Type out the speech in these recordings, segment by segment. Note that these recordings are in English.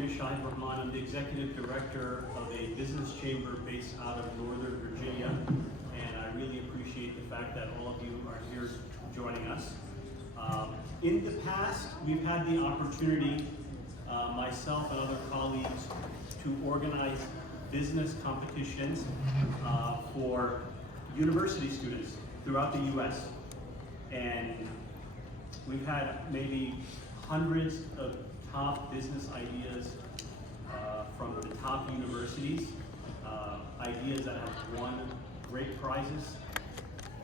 name is Saif Rahman. I'm the Executive Director of a business chamber based out of Northern Virginia, and I really appreciate the fact that all of you are here joining us. In the past, we've had the opportunity, myself and other colleagues, to organize business competitions for university students throughout the U.S. And we've had maybe hundreds of top business ideas from the top universities, ideas that have won great prizes.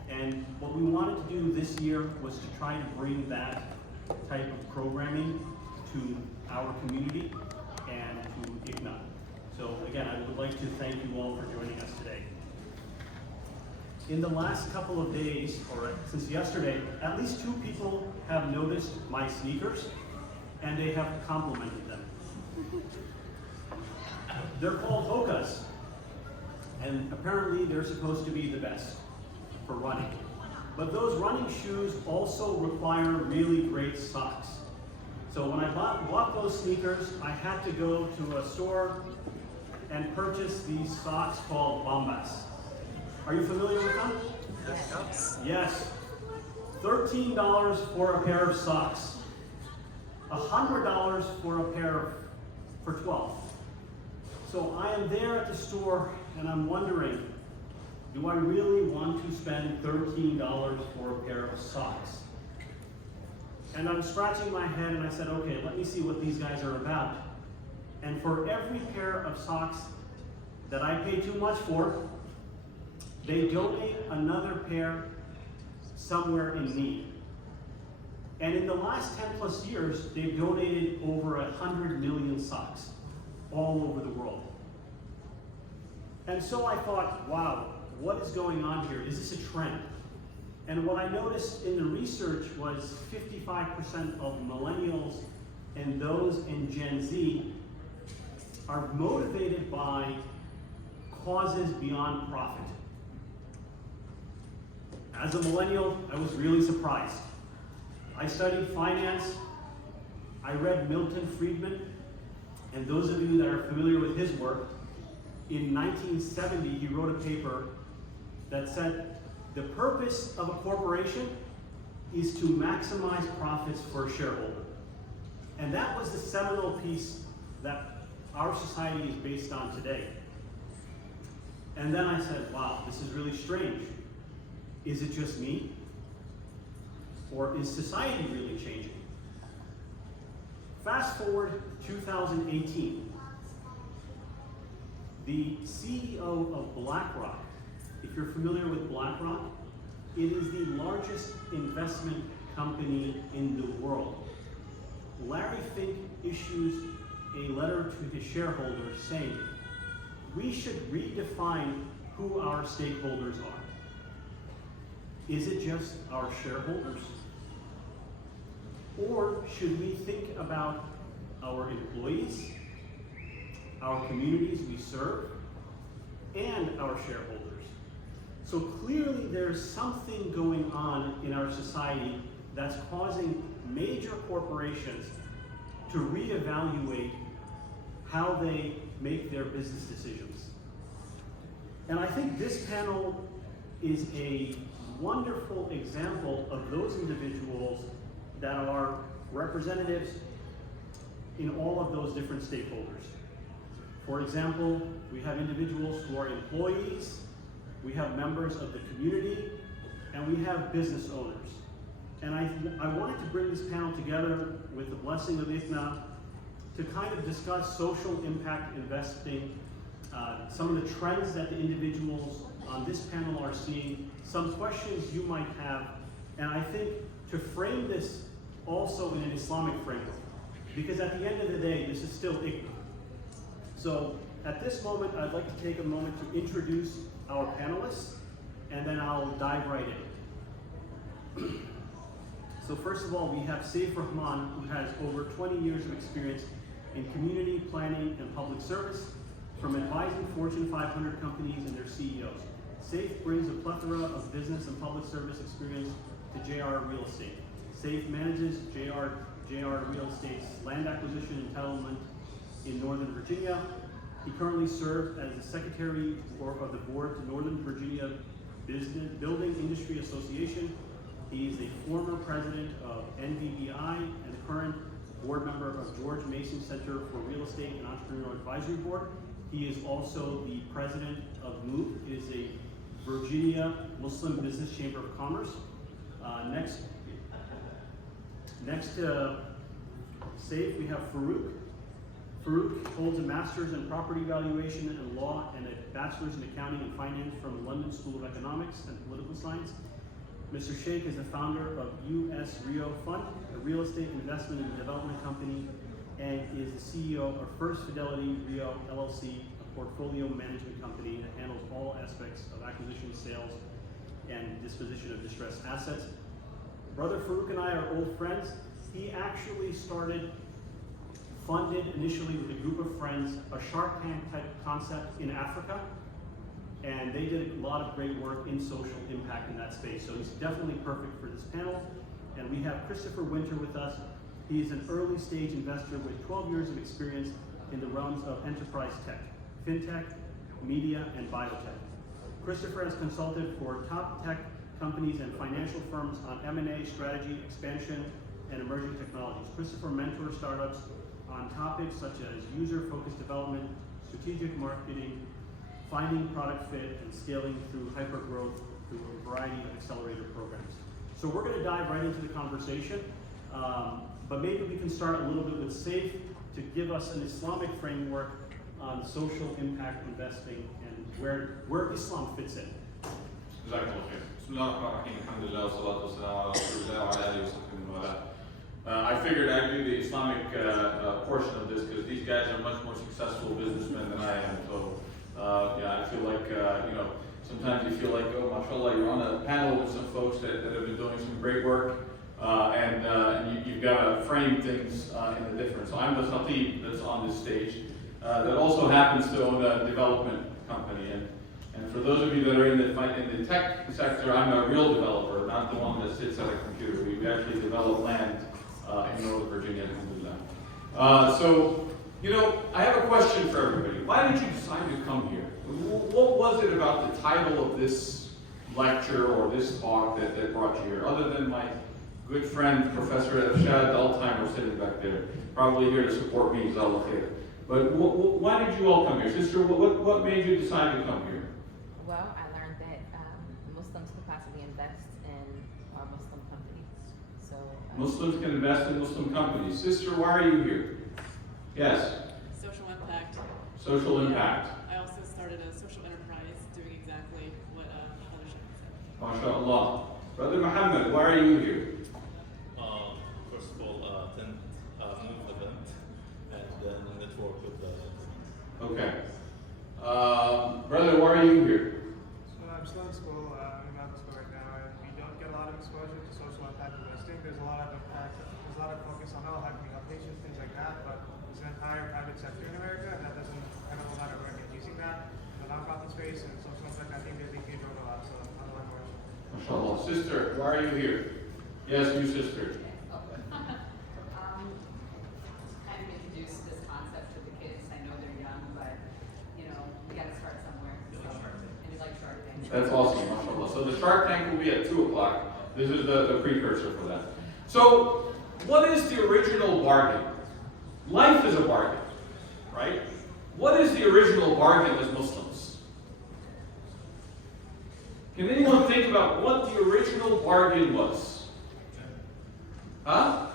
And what we wanted to do this year was to try to bring that type of programming to our community and to ICNA. So again, I would like to thank you all for joining us today. In the last couple of days, or since yesterday, at least 2 people have noticed my sneakers, and they have complimented them. They're called Hokas, and apparently they're supposed to be the best for running. But those running shoes also require really great socks. So when I bought those sneakers, I had to go to a store and purchase these socks called Bombas. Are you familiar with them? Yes. Yes. $13 for a pair of socks. $100 for a pair for 12. So I am there at the store and I'm wondering, do I really want to spend $13 for a pair of socks? And I'm scratching my head and I said, okay, let me see what these guys are about. And for every pair of socks that I pay too much for, they donate another pair somewhere in need. And in the last 10 plus years, they've donated over 100 million socks all over the world. And so I thought, wow, what is going on here? Is this a trend? And what I noticed in the research was 55% of millennials and those in Gen Z are motivated by causes beyond profit. As a millennial, I was really surprised. I studied finance, I read Milton Friedman, and those of you that are familiar with his work, in 1970 he wrote a paper that said the purpose of a corporation is to maximize profits for a shareholder. And that was the seminal piece that our society is based on today. And then I said, wow, this is really strange. Is it just me? Or is society really changing? Fast forward 2018. The CEO of BlackRock, if you're familiar with BlackRock, it is the largest investment company in the world. Larry Fink issues a letter to his shareholders saying, we should redefine who our stakeholders are. Is it just our shareholders? Or should we think about our employees, our communities we serve, and our shareholders? So clearly there's something going on in our society that's causing major corporations to reevaluate how they make their business decisions. And I think this panel is a wonderful example of those individuals that are representatives in all of those different stakeholders. For example, we have individuals who are employees, we have members of the community, and we have business owners. And I wanted to bring this panel together with the blessing of ICNA to kind of discuss social impact investing, some of the trends that the individuals on this panel are seeing, some questions you might have, and I think to frame this also in an Islamic framework, because at the end of the day, this is still ICNA. So at this moment, I'd like to take a moment to introduce our panelists, and then I'll dive right in. So first of all, we have Saif Rahman, who has over 20 years of experience in community planning and public service, from advising Fortune 500 companies and their CEOs. Saif brings a plethora of business and public service experience to JR Real Estate. Saif manages JR Real Estate's land acquisition, entitlement, in Northern Virginia. He currently serves as the Secretary of the Board to Northern Virginia Building Industry Association. He is a former president of NVBI and the current board member of George Mason Center for Real Estate and Entrepreneurial Advisory Board. He is also the president of MOVE. It is a Virginia Muslim Business Chamber of Commerce. Next to Saif, we have Farouk. Farouk holds a master's in property valuation and law and a bachelor's in accounting and finance from the London School of Economics and Political Science. Mr. Sheikh is the founder of US Rio Fund, a real estate investment and development company, and is the CEO of First Fidelity Rio LLC, a portfolio management company that handles all aspects of acquisition, sales, and disposition of distressed assets. Brother Farouk and I are old friends. He actually funded initially with a group of friends a Shark Tank type concept in Africa, and they did a lot of great work in social impact in that space. So he's definitely perfect for this panel. And we have Cristofer with us. He's an early stage investor with 12 years of experience in the realms of enterprise tech, fintech, media, and biotech. Cristofer has consulted for top tech companies and financial firms on M&A, strategy, expansion, and emerging technologies. Cristofer mentors startups on topics such as user-focused development, strategic marketing, finding product fit, and scaling through hyper-growth through a variety of accelerator programs. So we're going to dive right into the conversation, but maybe we can start a little bit with Saif to give us an Islamic framework on social impact investing and where Islam fits in. I figured I'd do the Islamic portion of this because these guys are much more successful businessmen than I am. So yeah, I feel like, sometimes you feel like, oh, mashallah, you're on a panel with some folks that have been doing some great work, and you've got to frame things in the difference. So I'm the khatib that's on this stage that also happens to own a development company. And for those of you that are in the tech sector, I'm a real developer, not the one that sits at a computer. We actually develop land in Northern Virginia and do that. So, I have a question for everybody. Why did you decide to come here? What was it about the title of this lecture or this talk that brought you here, other than my good friend, Professor Shad Altheimer, sitting back there, probably here to support me, Zalakir. But why did you all come here? Sister, what made you decide to come here? Well, I learned that Muslims can possibly invest in Muslim companies. So Muslims can invest in Muslim companies. Sister, why are you here? Yes? Social impact. Social impact. I also started a social enterprise doing exactly what Brother Sheikh said. MashaAllah. Brother Muhammad, why are you here? First of all, attend MOVE event and then network with the. Okay. Brother, why are you here? So I'm still in school, I'm in medical school right now, and we don't get a lot of exposure to social impact investing. There's a lot of focus on how can we help patients, things like that, but there's an entire private sector in America that doesn't have a lot of Americans using that. The nonprofit space and social impact, I think there's a huge overlap, so I'm learn more. MashaAllah. Sister, why are you here? Yes, you sister. Kind of introduce this concept to the kids. I know they're young, but we got to start somewhere. And it's like Shark Tank. That's awesome, mashallah. So the Shark Tank will be at 2 o'clock. This is the precursor for that. So, what is the original bargain? Life is a bargain, right? What is the original bargain as Muslims? Can anyone think about what the original bargain was? Huh?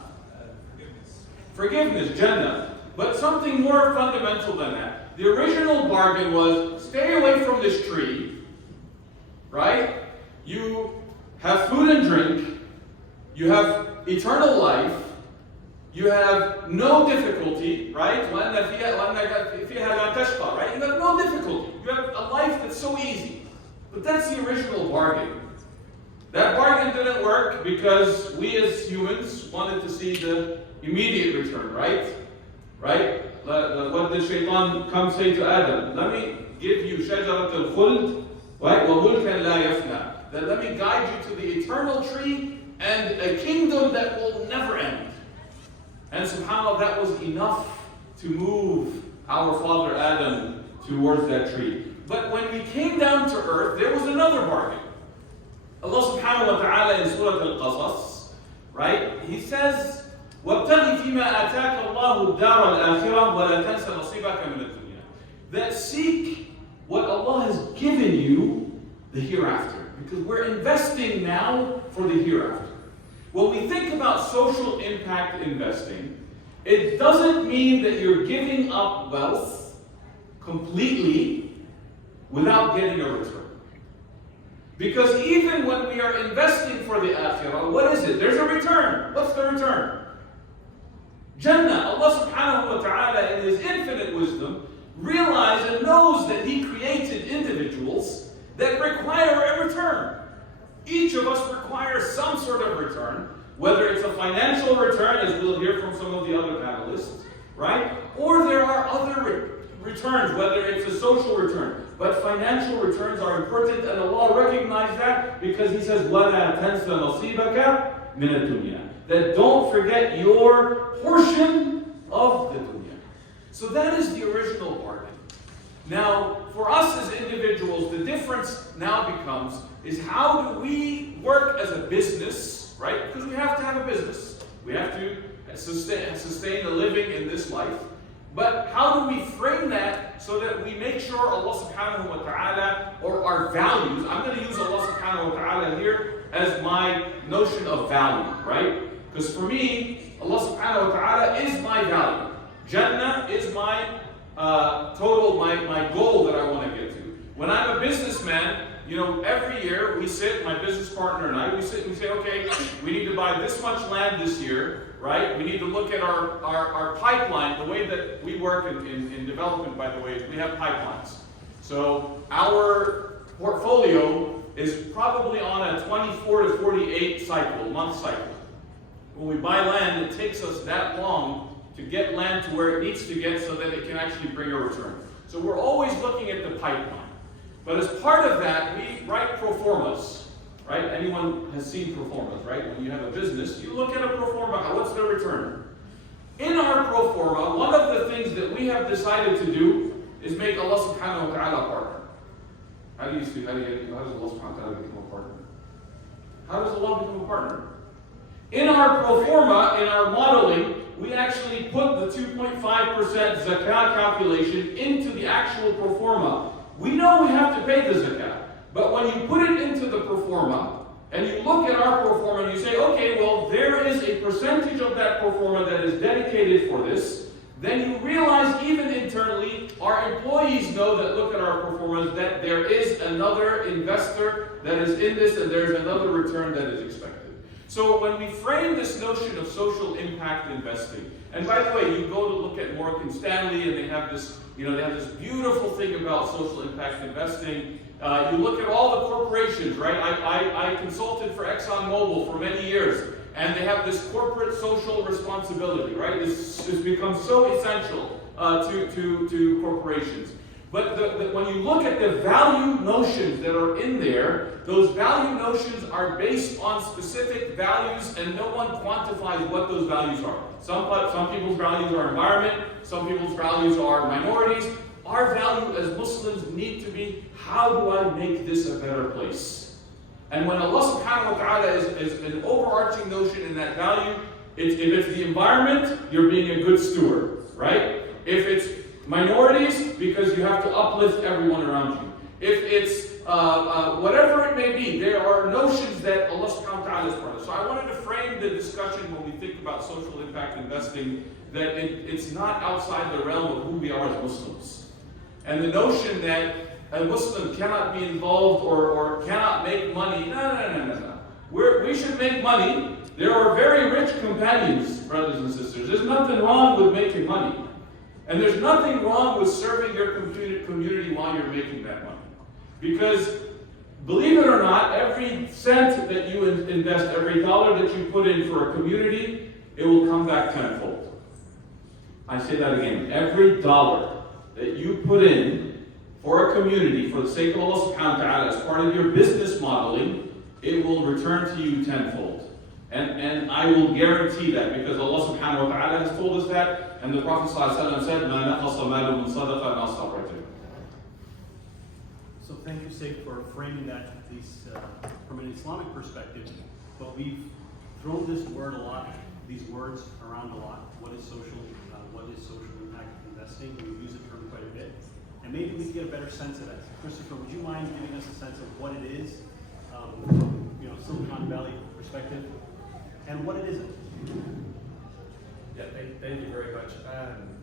Forgiveness, Jannah. But something more fundamental than that. The original bargain was stay away from this tree, right? You have food and drink, you have eternal life, you have no difficulty, right? Right? You have no difficulty. You have a life that's so easy. But that's the original bargain. That bargain didn't work because we as humans wanted to see the immediate return, right? Right? What did Shaitan come say to Adam? Let me give you shajarat al-khuld, right? وَمُلْكًا لَا يَفْنَى. That let me guide you to the eternal tree and a kingdom that will never end. And subhanAllah, that was enough to move our father Adam towards that tree. But when we came down to earth, there was another bargain. Allah subhanahu wa ta'ala in Surah Al-Qasas, right? He says, وَابْتَغِ فِيمَا آتَاكَ اللَّهُ الدَّارَ الْآخِرَةَ وَلَا تَنْسَ نَصِيبَكَ مِنَ الدُّنْيَا. That seek what Allah has given you the hereafter. Because we're investing now for the hereafter. When we think about social impact investing, it doesn't mean that you're giving up wealth completely without getting a return. Because even when we are investing for the akhirah, what is it? There's a return. What's the return? Jannah. Allah subhanahu wa ta'ala in His infinite wisdom realized and knows that He created individuals that require a return. Each of us requires some sort of return, whether it's a financial return, as we'll hear from some of the other panelists, right? Or there are other returns, whether it's a social return. But financial returns are important, and Allah recognized that because He says, وَلَا تَنْسَ نَصِيبَكَ مِنَ الدُّنْيَا. That don't forget your portion of the dunya. So that is the original bargain. Now, for us as individuals, the difference now becomes is how do we work as a business, right? Because we have to have a business. We have to sustain a living in this life. But how do we frame that so that we make sure Allah subhanahu wa ta'ala, or our values, I'm going to use Allah subhanahu wa ta'ala here as my notion of value, right? Because for me, Allah subhanahu wa ta'ala is my value. Jannah is my my goal that I want to get to. When I'm a businessman, every year we sit, my business partner and I, we sit and we say, okay, we need to buy this much land this year, right? We need to look at our pipeline. The way that we work in development, by the way, is we have pipelines. So our portfolio is probably on a 24 to 48 month cycle. When we buy land, it takes us that long to get land to where it needs to get so that it can actually bring a return. So we're always looking at the pipeline. But as part of that, we write pro formas, right? Anyone has seen pro formas, right? When you have a business, you look at a pro forma, what's the return? In our pro forma, one of the things that we have decided to do is make Allah subhanahu wa ta'ala a partner. How does Allah subhanahu wa ta'ala become a partner? How does Allah become a partner? In our pro forma, in our modeling, we actually put the 2.5% zakat calculation into the actual pro forma. We know we have to pay the zakat, but when you put it into the pro forma, and you look at our pro forma and you say, okay, well, there is a percentage of that pro forma that is dedicated for this, then you realize even internally, our employees know that look at our pro formas, that there is another investor that is in this and there's another return that is expected. So when we frame this notion of social impact investing, and by the way, you go to look at Morgan Stanley and they have this, they have this beautiful thing about social impact investing. You look at all the corporations, right? I consulted for ExxonMobil for many years, and they have this corporate social responsibility, right? This has become so essential to corporations. But when you look at the value notions that are in there, those value notions are based on specific values, and no one quantifies what those values are. Some people's values are environment, some people's values are minorities. Our value as Muslims need to be, how do I make this a better place? And when Allah subhanahu wa ta'ala is an overarching notion in that value, if it's the environment, you're being a good steward, right? If it's minorities, because you have to uplift everyone around you. If it's whatever it may be, there are notions that Allah subhanahu wa ta'ala is part of. So I wanted to frame the discussion when we think about social impact investing, that it's not outside the realm of who we are as Muslims. And the notion that a Muslim cannot be involved or cannot make money, no. We should make money. There are very rich companions, brothers and sisters. There's nothing wrong with making money. And there's nothing wrong with serving your community while you're making that money. Because, believe it or not, every cent that you invest, every dollar that you put in for a community, it will come back tenfold. I say that again. Every dollar that you put in for a community, for the sake of Allah subhanahu wa ta'ala, as part of your business modeling, it will return to you tenfold. And I will guarantee that, because Allah subhanahu wa ta'ala has told us that, and the Prophet ﷺ said, مَا نَقَصَ مَالٌ مِنْ thank you, Saif, for framing that these from an Islamic perspective. But we've thrown this word a lot, these words around a lot. What is social impact investing? We use the term quite a bit, and maybe we can get a better sense of that. Cristofer, would you mind giving us a sense of what it is, from Silicon Valley perspective, and what it isn't? Yeah, thank you very much.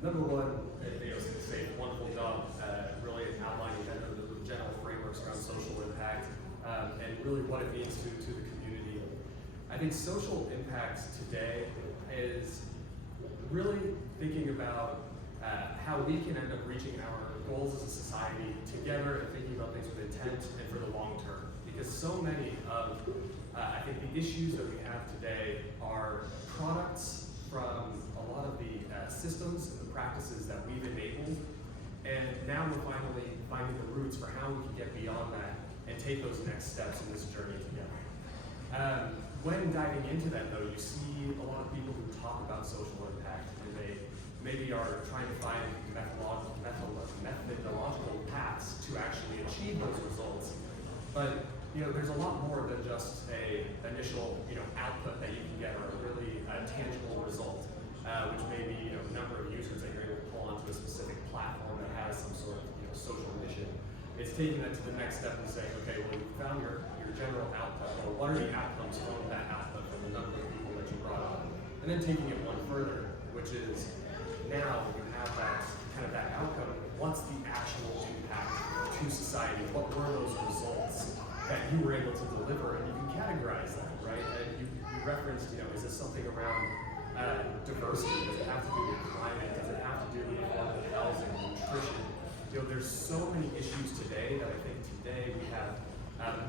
Number one, Saif, wonderful job really outlining kind of the general frameworks around social impact and really what it means to the community. I think social impact today is really thinking about how we can end up reaching our goals as a society together and thinking about things with intent and for the long term. Because so many of, I think the issues that we have today are products from a lot of the systems and the practices that we've enabled. And now we're finally finding the roots for how we can get beyond that and take those next steps in this journey together. When diving into that though, you see a lot of people who talk about social impact and they maybe are trying to find methodological paths to actually achieve those results. But there's a lot more than just a initial output that you can get or a really tangible result, which may be number of users that you're able to pull onto a specific platform that has some sort of social mission. It's taking that to the next step and saying, okay, well, you found your general output, or what are the outcomes from that output from the number of people that you brought on? And then taking it one further, which is now you have that outcome, what's the actual impact to society? What were those results that you were able to deliver? And you can categorize that, right? And you referenced, is this something around diversity? Does it have to do with climate? Does it have to do with affordable housing, nutrition? There's so many issues today that I think today we have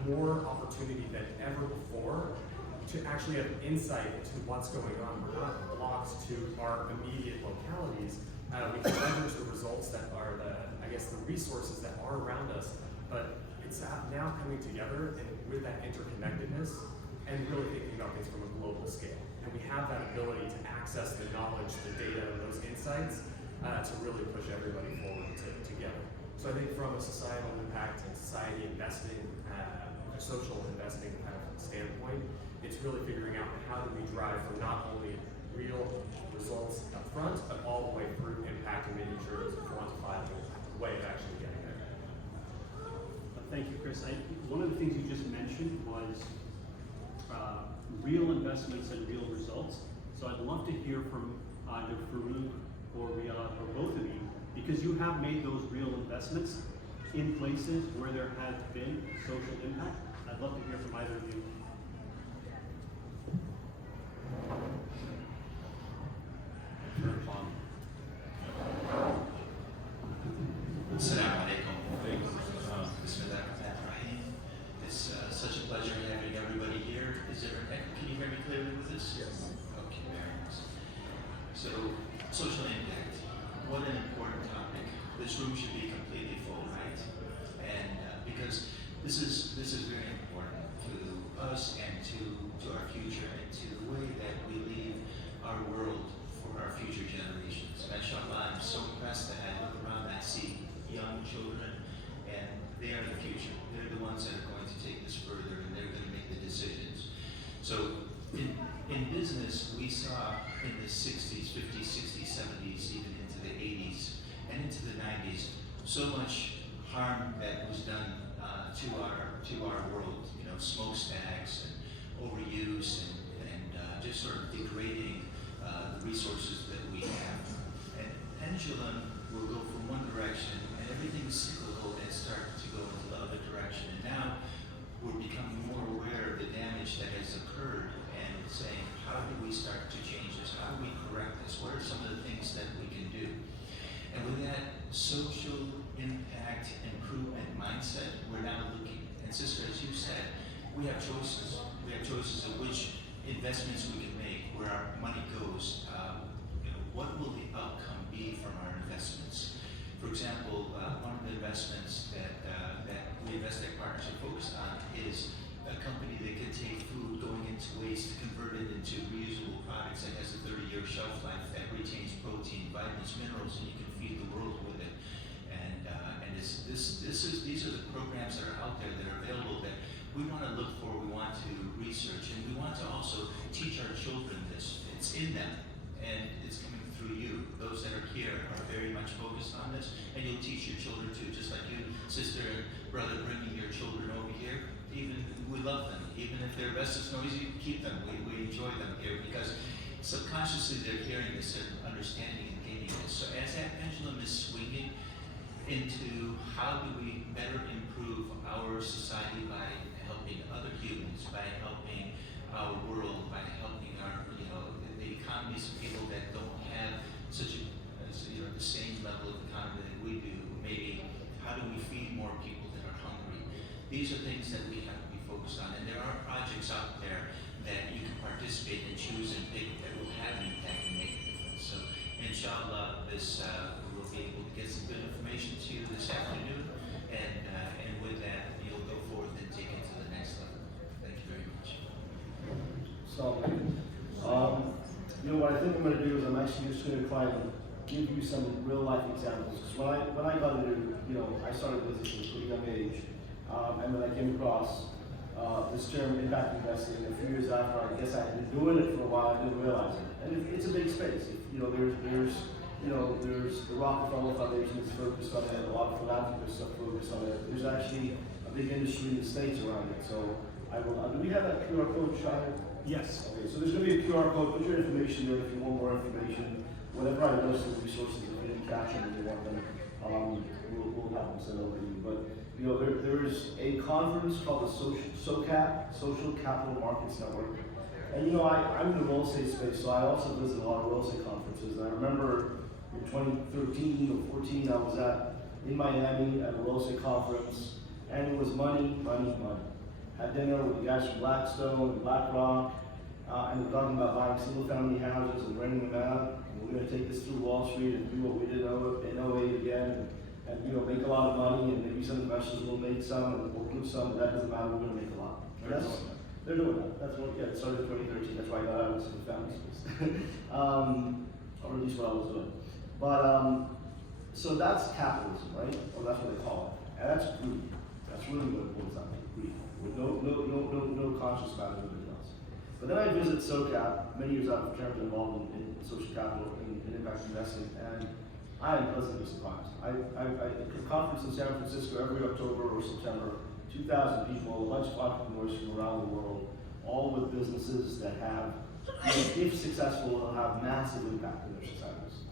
more opportunity than ever before to actually have insight into what's going on. We're not blocked to our immediate localities. We can leverage the results that are the resources that are around us, but it's now coming together and with that interconnectedness and really thinking about things from a global scale. And we have that ability to access the knowledge, the data, and those insights to really push everybody forward together. So I think from a societal impact and society investing, social investing kind of standpoint, it's really figuring out how do we drive from not only real results up front, but all the way through impact and making sure it's a quantifiable way of actually getting there. Thank you, Chris. One of the things you just mentioned was real investments and real results. So I'd love to hear from either Farouk or Riadh or both of you, because you have made those real investments in places where there has been social impact. I'd love to hear from either of you. Assalamu alaikum. Bismillah ar-Rahman. It's such a pleasure having everybody here. Can you hear me clearly with this? Yes. Okay, very nice. So, social impact. What an important topic. This room should be completely full, right? And because this is very important to us and to our future and to the way that we leave our world for our future generations. MashaAllah, I'm so impressed that I look around and I see young children, and they are the future. They're the ones that are going to take this further, and they're going to make the decisions. So in business, we saw in the 60s, 50s, 60s, 70s, even into the 80s, and into the 90s, so much harm that was done to our world. Smokestacks and overuse and just sort of degrading the resources that we have. And pendulum will go from one direction, and everything's cyclical and start to go into the other direction. And now we're becoming more aware of the damage that has occurred and saying, how do we start to change this? How do we correct this? What are some of the things that we can do? And with that social impact improvement mindset, we're now looking, and sister, as you said, we have choices. We have choices of which investments we can make, where our money goes. What will the outcome be from our investments? For example, one of the investments that we Investec Partnership focused on is a company that can take food going into waste, convert it into reusable products that has a 30-year shelf life that retains protein, vitamins, minerals, and you can feed the world with it. And these are the programs that are there that are available that we want to look for, we want to research, and we want to also teach our children this. It's in them, and it's coming through you. Those that are here are very much focused on this, and you'll teach your children too, just like you, sister and brother, bringing your children over here. Even we love them, even if they're restless, noisy, keep them. We enjoy them here because subconsciously they're hearing this and understanding and gaining this. So as that pendulum is swinging into how do we better improve our society by helping other humans, by helping our world, by helping our, the economies of people that don't have such a, the same level of economy that we do. Maybe how do we feed more people that are hungry? These are things that we have to be focused on, and there are projects out there that you can participate and choose and pick that will have an impact and make a difference. So, inshallah, this we'll be able to get some good information to you this afternoon, and with that, you'll go forth and take it to the next level. Thank you very much. So, what I think I'm going to do is I'm actually just going to try and give you some real life examples. Because when I got into, I started business at a pretty young age, and then I came across this term impact investing. A few years after, I guess I had been doing it for a while, I didn't realize it. And it's a big space. There's the Rockefeller Foundation is focused on it. A lot of philanthropists are focused on it. There's actually a big industry in the States around it. So do we have that QR code, Shahid? Yes. Okay, so there's going to be a QR code. Put your information there if you want more information. Whatever I list of resources, if you didn't catch them and you want them, we'll have them sent over to you. But there's a conference called the SOCAP, Social Capital Markets Network. And I'm in the real estate space, so I also visit a lot of real estate conferences. And I remember in 2013 or 14, I was in Miami at a real estate conference, and it was money, money, money. Had dinner with the guys from Blackstone and BlackRock, and we're talking about buying single-family houses and renting them out. And we're going to take this through Wall Street and do what we did in 08 again, and make a lot of money, and maybe some investors will make some, and we'll give some, but that doesn't matter. We're going to make a lot. They're doing that. That's what. Yeah, it started in 2013. That's why I got out of the single-family space, or at least what I was doing. But so that's capitalism, right? Or that's what they call it, and that's greed. That's really what it boils down to, greed. With no conscious about anything else. But then I visit SOCAP. Many years I've been involved in social capital and impact investing, and I am pleasantly surprised. I a conference in San Francisco every October or September, 2,000 people, a bunch of entrepreneurs from around the world, all with businesses that have, if successful, will have massive impact in their societies.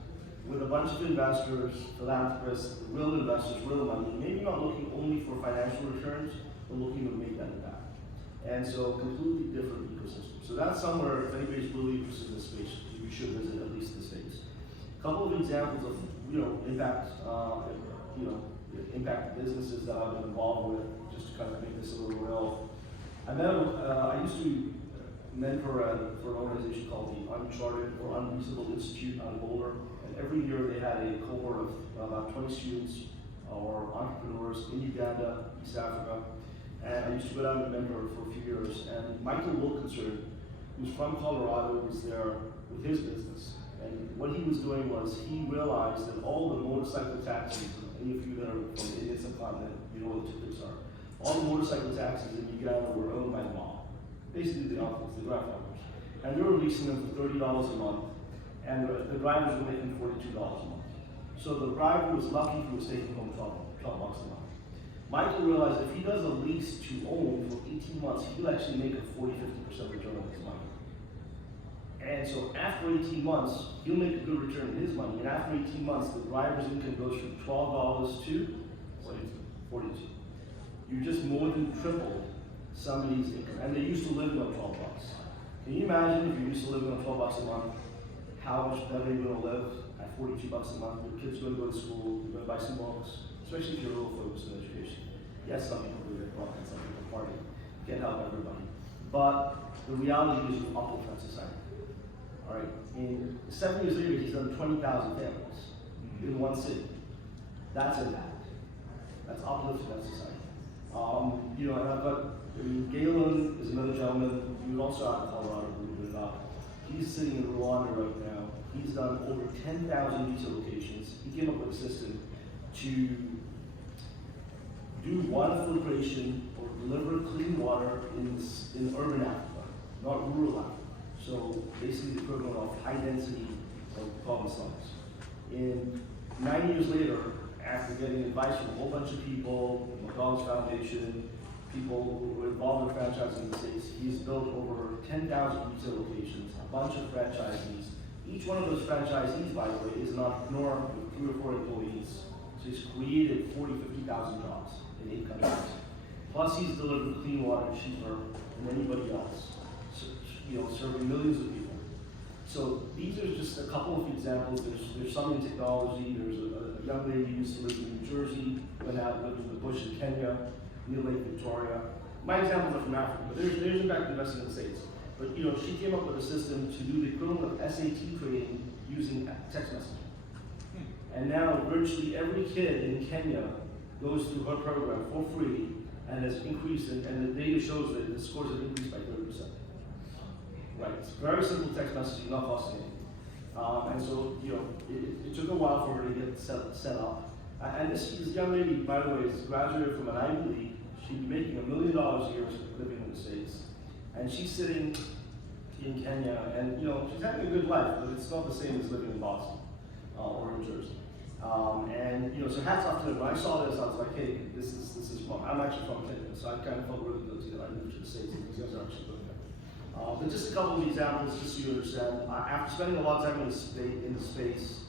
With a bunch of investors, philanthropists, real investors, real money, maybe not looking only for financial returns, but looking to make that impact. And so, completely different ecosystem. So that's somewhere, if anybody's really interested in this space, you should visit at least the States. A couple of examples of, impact, impact businesses that I've been involved with, just to kind of make this a little real. I used to mentor for an organization called the Uncharted or Unreasonable Institute out of Boulder. And every year they had a cohort of about 20 students or entrepreneurs in Uganda, East Africa. And I used to go down and mentor for a few years. And Michael Wilkinson, who's from Colorado, was there with his business. And what he was doing was he realized that all the motorcycle taxis, any of you that are from the Indian subcontinent, you know what the tuk-tuks are. All the motorcycle taxis in Uganda were owned by the mob. Basically the officers, the drive drivers. And they were leasing them for $30 a month, and the drivers were making $42 a month. So the driver was lucky if he was taking home $12 bucks a month. Michael realized if he does a lease to own for 18 months, he'll actually make a 40-50% return on his money. And so after 18 months, he'll make a good return on his money. And after 18 months, the driver's income goes from $12 to 42. You just more than tripled somebody's income. And they used to live on $12 bucks. Can you imagine if you used to live on $12 bucks a month, how much better you're going to live at 42 bucks a month? Your kids are going to go to school, you're going to buy some books, especially if you're real focused on education. Yes, some people do it, and some people party. You can't help everybody. But the reality is you uplift that society. All right, in 7 years later, he's done 20,000 families in one city. That's impact. That's uplifting that society. And I've got, Galen is another gentleman, he was also out in Colorado, believe it or not. He's sitting in Rwanda right now. He's done over 10,000 visa locations. He came up with a system to do water filtration or deliver clean water in urban Africa, not rural Africa. So basically the equivalent of high density of problem slums. In 9 years later, after getting advice from a whole bunch of people, McDonald's Foundation, people who were involved in franchising in the States, he's built over 10,000 retail locations, a bunch of franchisees. Each one of those franchisees, by the way, is an entrepreneur with 3 or 4 employees. So he's created 40,000, 50,000 jobs in 8 countries. Plus he's delivered clean water cheaper than anybody else, so, serving millions of people. So these are just a couple of examples. There's some in technology. There's a young lady who used to live in New Jersey, went out and lived in the bush in Kenya, near Lake Victoria. My examples are from Africa, but there's impact investing in the States. But she came up with a system to do the equivalent of SAT grading using text messaging. And now virtually every kid in Kenya goes through her program for free and has increased, and the data shows that the scores have increased by 30%. Right, it's very simple text messaging, not costing anything. And so, it took a while for her to get set up. And this young lady, by the way, is graduated from an Ivy League. She'd be making $1 million a year living in the States. And she's sitting in Kenya, and she's having a good life, but it's not the same as living in Boston or in Jersey. So hats off to her. When I saw this, I was like, hey, this is wrong. I'm actually from Kenya, so I kind of felt really guilty that I moved to the States, and these guys are actually living there. But just a couple of examples, just so you understand. After spending a lot of time in the space,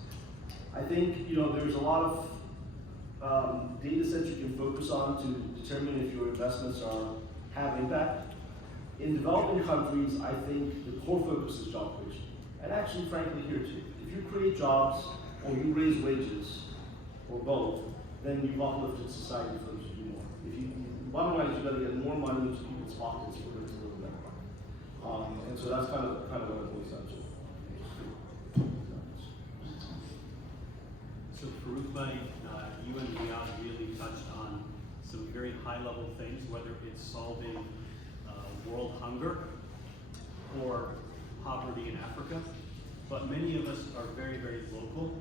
I think there's a lot of data sets you can focus on to determine if your investments have impact. In developing countries, I think the core focus is job creation. And actually, frankly, here too. If you create jobs or you raise wages, or both, then you've uplifted society for them to do more. The bottom line is you've got to get more money into people's pockets for them to live better. And so that's kind of what it boils down to. So Farouk Bhai, you and Riadh really touched on some very high-level things, whether it's solving world hunger or poverty in Africa. But many of us are very, very local,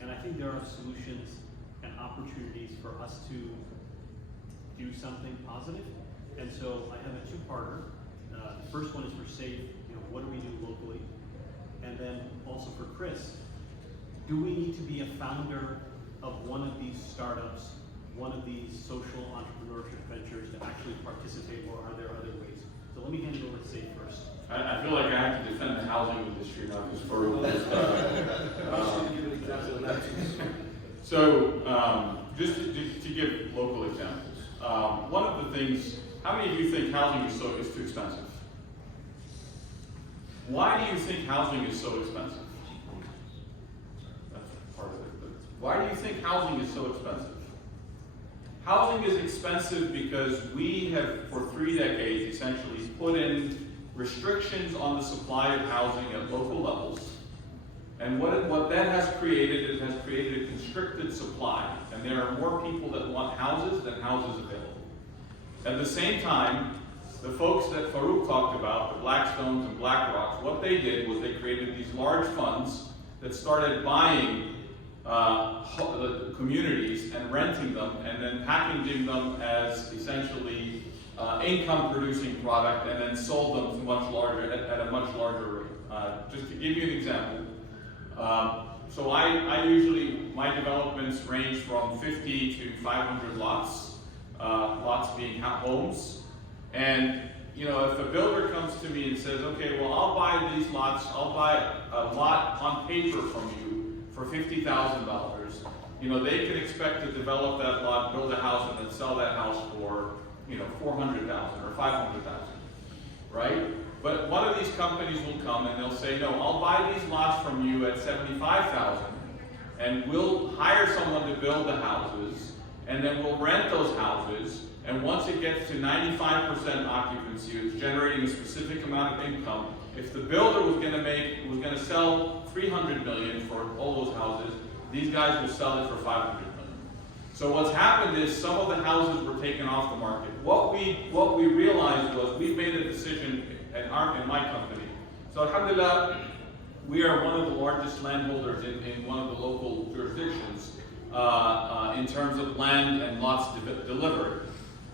and I think there are solutions and opportunities for us to do something positive. And so I have a two-parter. The first one is for Saif, what do we do locally? And then also for Chris, do we need to be a founder of one of these startups, one of these social entrepreneurship ventures to actually participate, or are there other ways? So let me hand it over to Saif first. I feel like I have to defend the housing industry, not just for So, just to give local examples, one of the things, how many of you think housing is too expensive? Why do you think housing is so expensive? That's part of it. But why do you think housing is so expensive? Housing is expensive because we have, for 3 decades, essentially put in restrictions on the supply of housing at local levels. And what that has created, it has created a constricted supply. And there are more people that want houses than houses available. At the same time, the folks that Farouk talked about, the Blackstones and BlackRocks, what they did was they created these large funds that started buying the communities and renting them and then packaging them as essentially income-producing product and then sold them to at a much larger rate. Just to give you an example, so I usually, my developments range from 50 to 500 lots, lots being homes. And if a builder comes to me and says, okay, well, I'll buy these lots, I'll buy a lot on paper from you for $50,000, they can expect to develop that lot, build a house, and then sell that house for, $400,000 or $500,000, right? But one of these companies will come and they'll say, no, I'll buy these lots from you at $75,000, and we'll hire someone to build the houses, and then we'll rent those houses, and once it gets to 95% occupancy, it's generating a specific amount of income. If the builder was going to sell $300 million for all those houses, these guys will sell it for $500 million. So what's happened is some of the houses were taken off the market. What we realized was we've made a decision in my company. So alhamdulillah, we are one of the largest landholders in one of the local jurisdictions in terms of land and lots delivered.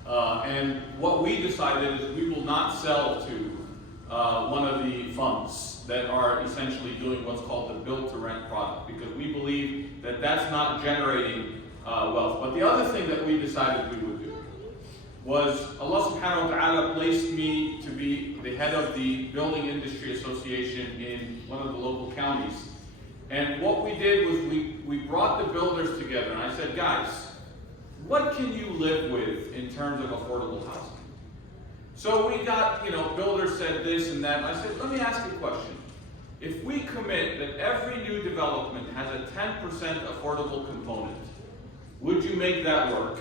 And what we decided is we will not sell to one of the funds that are essentially doing what's called the build-to-rent product, because we believe that that's not generating wealth. But the other thing that we decided we would do was Allah subhanahu wa ta'ala placed me to be the head of the Building Industry Association in one of the local counties. And what we did was we brought the builders together, and I said, guys, what can you live with in terms of affordable housing? So we got, builders said this and that. And I said, let me ask you a question. If we commit that every new development has a 10% affordable component, would you make that work?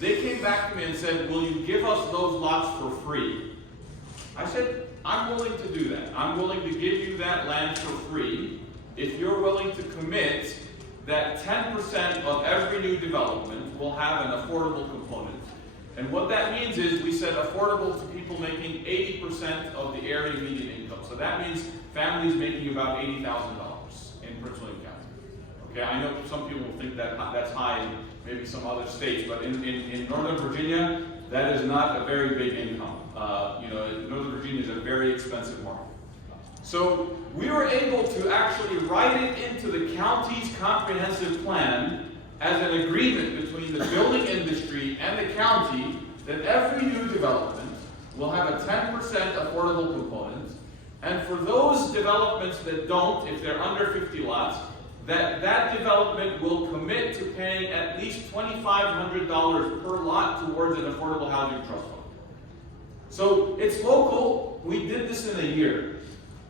They came back to me and said, will you give us those lots for free? I said, I'm willing to do that. I'm willing to give you that land for free if you're willing to commit that 10% of every new development will have an affordable component. And what that means is we said affordable to people making 80% of the area median income. So that means families making about $80,000 in Prince William County. Okay, I know some people will think that that's high in maybe some other states, but in Northern Virginia, that is not a very big income. Northern Virginia is a very expensive market. So we were able to actually write it into the county's comprehensive plan as an agreement between the building industry and the county that every new development will have a 10% affordable component. And for those developments that don't, if they're under 50 lots, that development will commit to paying at least $2,500 per lot towards an affordable housing trust fund. So it's local. We did this in a year.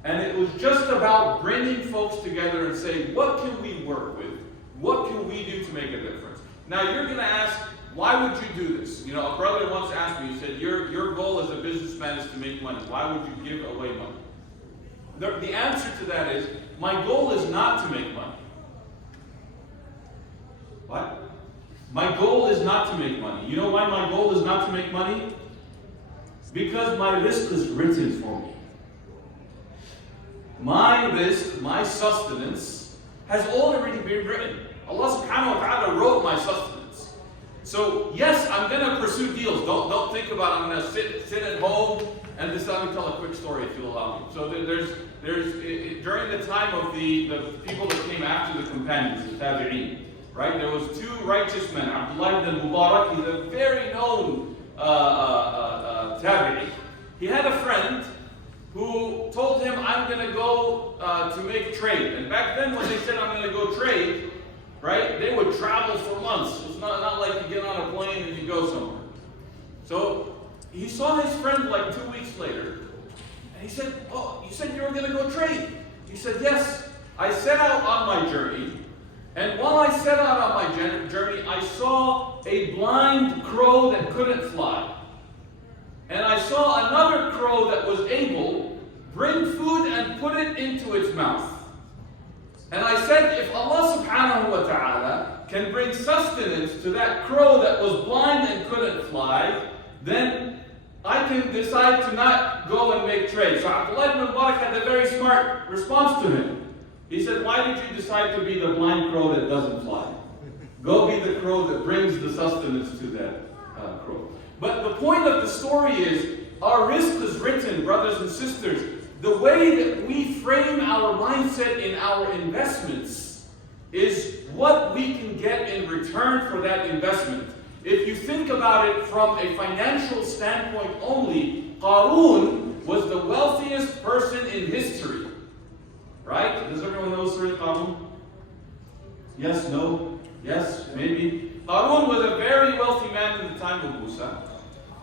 And it was just about bringing folks together and saying, what can we work with? What can we do to make a difference? Now you're going to ask, why would you do this? A brother once asked me, he said, your goal as a businessman is to make money. Why would you give away money? The answer to that is, my goal is not to make money. What? My goal is not to make money. You know why my goal is not to make money? Because my risk is written for me. My risk, my sustenance, has already been written. Allah subhanahu wa ta'ala wrote my sustenance. So yes, I'm going to pursue deals. Don't think about I'm going to sit at home and just let me tell a quick story if you'll allow me. So there's during the time of the people that came after the companions, the tabi'een, right? There was two righteous men. Abdullah ibn Mubarak, he's a very known tabi'i. He had a friend who told him, I'm going to go to make trade. And back then when they said, I'm going to go trade, right, they would travel for months. It's not like you get on a plane and you go somewhere. So he saw his friend like 2 weeks later, and he said, oh, you said you were going to go trade. He said, yes. I set out on my journey, and while I set out on my journey, I saw a blind crow that couldn't fly. And I saw another crow that was able bring food and put it into its mouth. And I said, if Allah subhanahu wa ta'ala can bring sustenance to that crow that was blind and couldn't fly, then I can decide to not go and make trade. So Abdullah ibn Mubarak had a very smart response to him. He said, why did you decide to be the blind crow that doesn't fly? Go be the crow that brings the sustenance to that crow. But the point of the story is, our risk is written, brothers and sisters. The way that we frame our mindset in our investments is what we can get in return for that investment. If you think about it from a financial standpoint only, Qarun was the wealthiest person in history. Right? Does everyone know Surah Qarun? Yes, no, yes, maybe. Qarun was a very wealthy man in the time of Musa.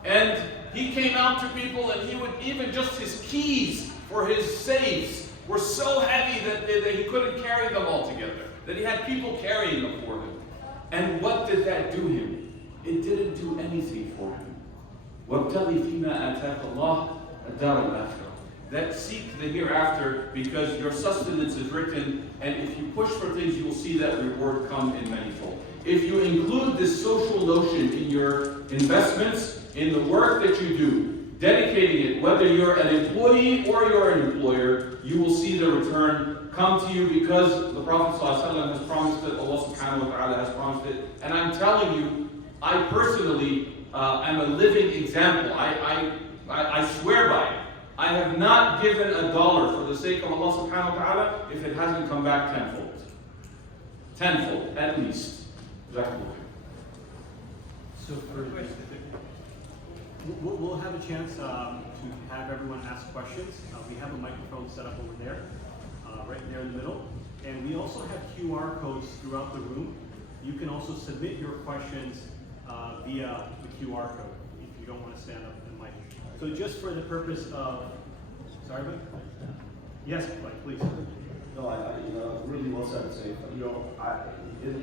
And he came out to people and he would, even just his keys for his safes were so heavy that he couldn't carry them all together. That he had people carrying them for him. And what did that do him? It didn't do anything for him. وَابْتَغِي فِيمَا آتَاكَ اللَّهُ الدَّارَ الْآخِرَةَ. That seek the hereafter, because your sustenance is written, and if you push for things, you will see that reward come in manifold. If you include this social notion in your investments, in the work that you do, dedicating it, whether you're an employee or you're an employer, you will see the return come to you, because the Prophet ﷺ has promised it, Allah subhanahu wa ta'ala has promised it, and I'm telling you, I personally I'm a living example. I swear by it. I have not given a dollar for the sake of Allah subhanahu wa ta'ala if it hasn't come back tenfold. Tenfold, at least. Jazakallah. So we'll have a chance to have everyone ask questions. We have a microphone set up over there, right there in the middle. And we also have QR codes throughout the room. You can also submit your questions via the QR code if you don't want to stand up and mic. So just for the purpose of, sorry, but yes, Mike, please. No, really well said, Saif.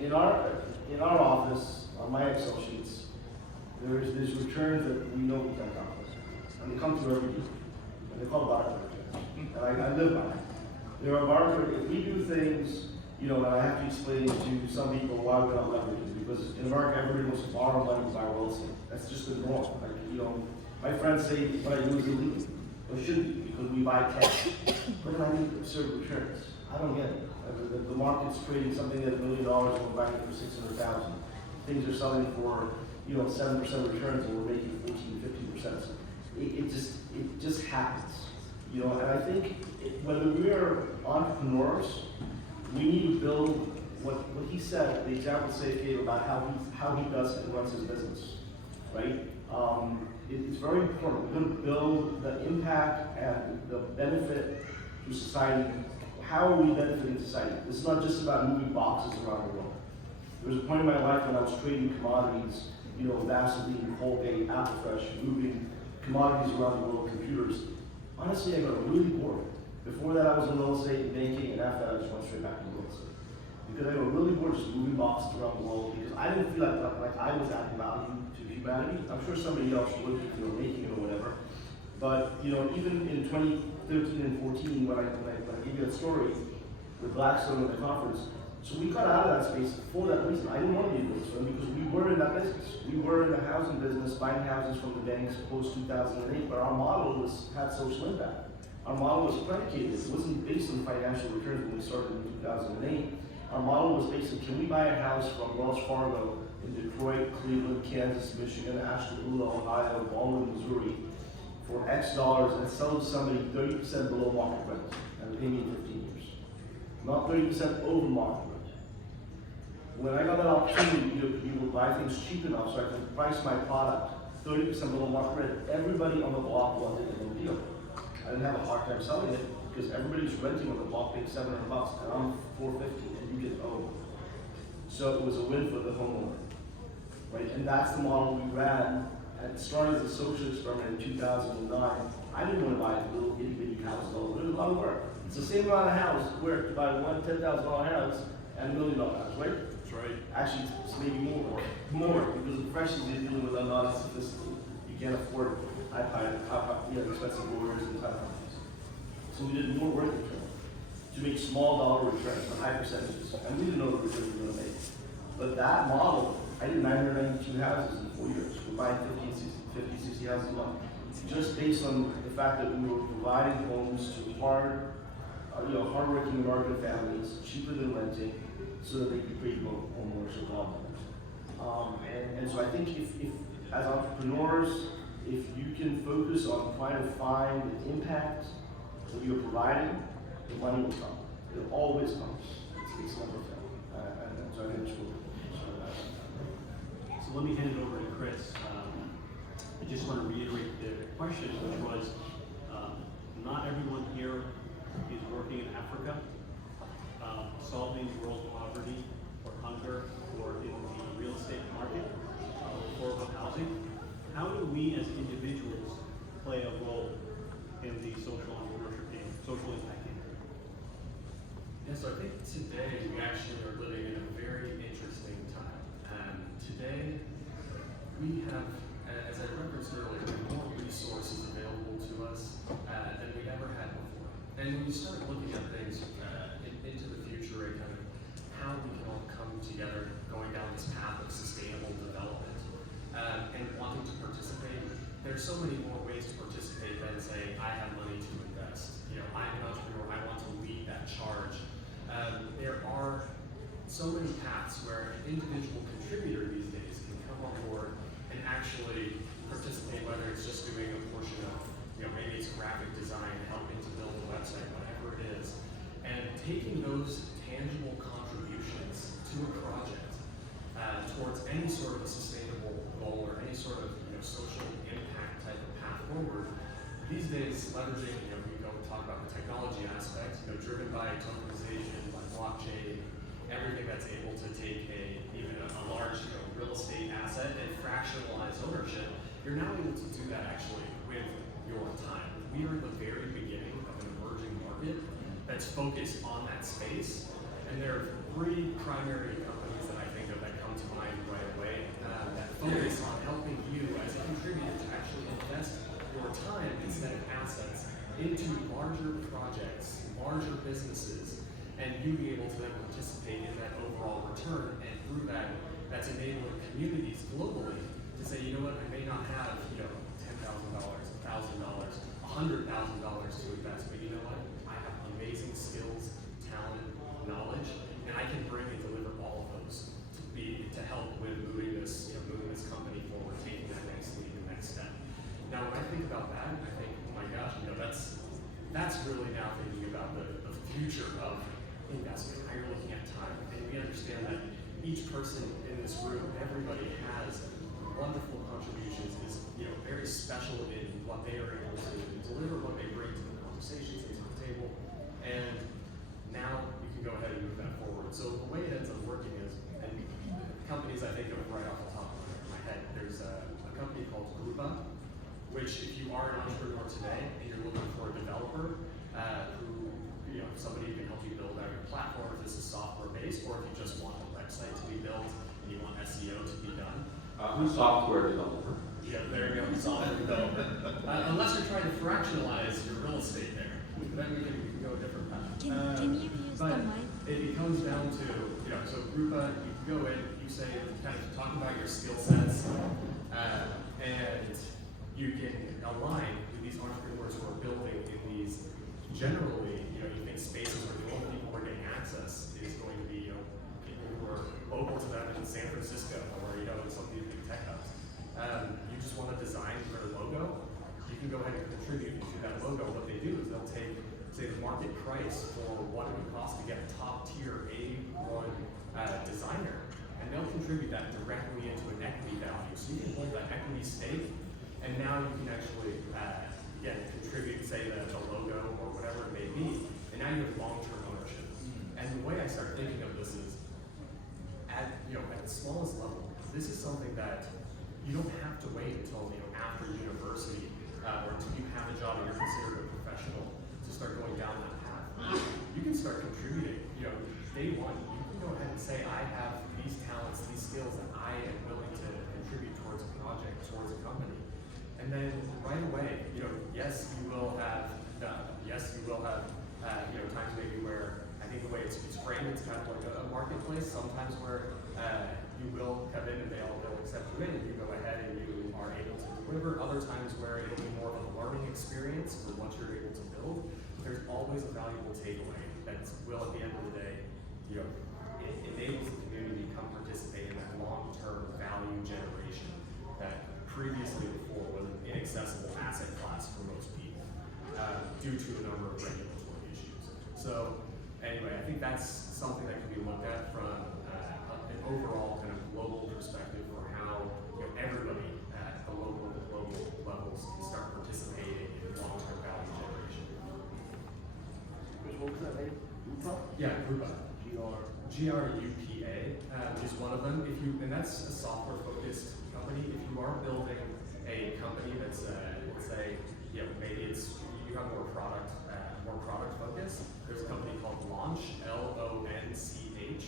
In our office, on my Excel sheets, there's returns that we know we can accomplish, and they come through every year, and they're called barcode returns, and I live by it. There are barcode. If we do things, and I have to explain to some people why we're not leveraging, because in America everybody wants to borrow money to buy real estate. That's just the norm. My friends say what I do is illegal. It shouldn't be, because we buy cash. But I need absurd returns. I don't get it. The market's trading something at $1 million and we're buying it for 600,000. Things are selling for 7% returns and we're making 14-15%. It just happens. And I think whether we're entrepreneurs, we need to build what he said, the example Saif gave about how he does it and runs his business, right? It's very important. We're going to build the impact and the benefit to society. How are we benefiting society? This is not just about moving boxes around the world. There was a point in my life when I was trading commodities, Vaseline, Colgate, Apple Fresh, moving commodities around the world, computers. Honestly, I got really bored. Before that, I was in real estate and banking, and after that, I just went straight back to real estate. Because I got really bored just moving boxes around the world, because I didn't feel like I was adding value to humanity. I'm sure somebody else would if they were making it or whatever. But even in 2013 and 14, when I gave you that story with Blackstone at the conference, so we got out of that space for that reason. I didn't want to be a businessman because we were in that business. We were in the housing business, buying houses from the banks post 2008, but our model had social impact. Our model was predicated. It wasn't based on financial returns when we started in 2008. Our model was based on, can we buy a house from Wells Fargo in Detroit, Cleveland, Kansas, Michigan, Ashtabula, Ohio, Baldwin, Missouri, for X dollars and sell to somebody 30% below market rent and pay me in 15 years. Not 30% over market rent. When I got that opportunity to buy things cheap enough so I could price my product 30% below market rent, everybody on the block wanted a little deal. I didn't have a hard time selling it because everybody's renting on the block paying $700 and I'm $450 and you get owned. So it was a win for the homeowner, right? And that's the model we ran. And started as a social experiment in 2009. I didn't want to buy a little itty bitty house. It was a lot of work. It's the same amount of house work to buy one $10,000 house and $1 million house, right? That's right. Actually, it's maybe more because the professionals you're dealing with are not as sophisticated. You can't afford expensive lawyers and time companies. So we did more work return to make small dollar returns on high percentages, and we didn't know the returns we were going to make. But that model, I did 992 houses in 4 years. We're buying 50, 60 houses a month, just based on the fact that we were providing homes to hardworking American families, cheaper than renting, so that they could create homeownership law. And so I think if as entrepreneurs, if you can focus on trying to find the impact that you're providing, the money will come. It always comes. It's never fail. And so I think it's cool. So let me hand it over to Chris. I just want to reiterate the question, which was, not everyone here is working in Africa, solving world poverty or hunger or in the real estate market, affordable housing. How do we as individuals play a role in the social entrepreneurship game, social impact game? Yeah, so I think today we actually are living in a very interesting time. Today we have, as I referenced earlier, more resources available to us than we ever had before. And when you start looking at things into the future and kind of how we can all come together going down this path of sustainable development and wanting to participate, there's so many more ways to participate than say, I have money to invest. I'm an entrepreneur, I want to lead that charge. There are so many paths where an individual contributor these days can come on board and actually actually participate, whether it's just doing a portion of, maybe it's graphic design, helping to build a website, whatever it is, and taking those tangible contributions to a project towards any sort of a sustainable goal or any sort of social impact type of path forward. These days, leveraging, we go talk about the technology aspect, driven by tokenization, by blockchain, everything that's able to take even a large real estate asset and fractionalize ownership. You're now able to do that actually with your time. We are at the very beginning of an emerging market that's focused on that space, and there are three primary companies that I think of that come to mind right away that focus on helping you as a contributor to actually invest your time instead of assets into larger projects, larger businesses, and you be able to then participate in that overall return, and through that, that's enabling communities globally to say, you know what, I may not have, $10,000, $1,000, $100,000 to invest, but you know what, I have amazing skills, talent, knowledge, and I can bring and deliver all of those to help with moving this company forward, taking that next leap, the next step. Now, when I think about that, I think, oh my gosh, that's really now thinking about the future of investment. How you're looking at time, and we understand that each person in this room, everybody has wonderful contributions, is very special in what they are able to deliver, what they bring to the conversations, to the table, and now you can go ahead and move that forward. So the way it ends up working is, and companies I think of right off the top of my head, there's a company called Grupa, which if you are an entrepreneur today and you're looking for a developer who, somebody who can help you build out your platform, if this is software based, or if you just want a website to be built and you want SEO to be done. Software developer. Yeah, there you go, software developer. Unless you're trying to fractionalize your real estate there, then we can go a different path. Can you use the mic? It comes down to, so Grupa, you can go in, you say, kind of talk about your skill sets, and you can align with these entrepreneurs who are building in these, generally, you think spaces where the only people who are getting access is going to be, people who are local to them in San Francisco or, in some of these big tech hubs. You just want to design their logo, you can go ahead and contribute to that logo. What they do is they'll take, say, the market price for what it would cost to get a top tier A1 designer, and they'll contribute that directly into an equity value. So you can hold that equity stake, and now you can actually contribute, say, the logo or whatever it may be, and now you have long-term ownership. And the way I start thinking of this is, at the smallest level, this is something that you don't have to wait until after university or until you have a job and you're considered a professional to start going down that path. You can start contributing. Day one, you can go ahead and say, I have these talents, these skills that I am willing to contribute towards a project, towards a company. And then right away, yes, you will have times maybe where I think the way it's framed, it's kind of like a marketplace. Sometimes where you will come in and they'll accept you in, and you go ahead and you are able to deliver. Other times where it'll be more of a learning experience for what you're able to build. There's always a valuable takeaway that will, at the end of the day, it enables the community to come participate in that long-term value generation that previously before was an inaccessible asset class for most people due to a number of regulatory issues. So anyway, I think that's something that can be looked at from an overall kind of global perspective for how everybody at the local and global levels can start participating in long-term value generation. What was that name? Grupa? Yeah, Grupa. G-R-U-P-A. Is one of them. And that's a software-focused company. If you are building a company that's, let's say, maybe you have more product focus. There's a company called Launch, L-O-N-C-H,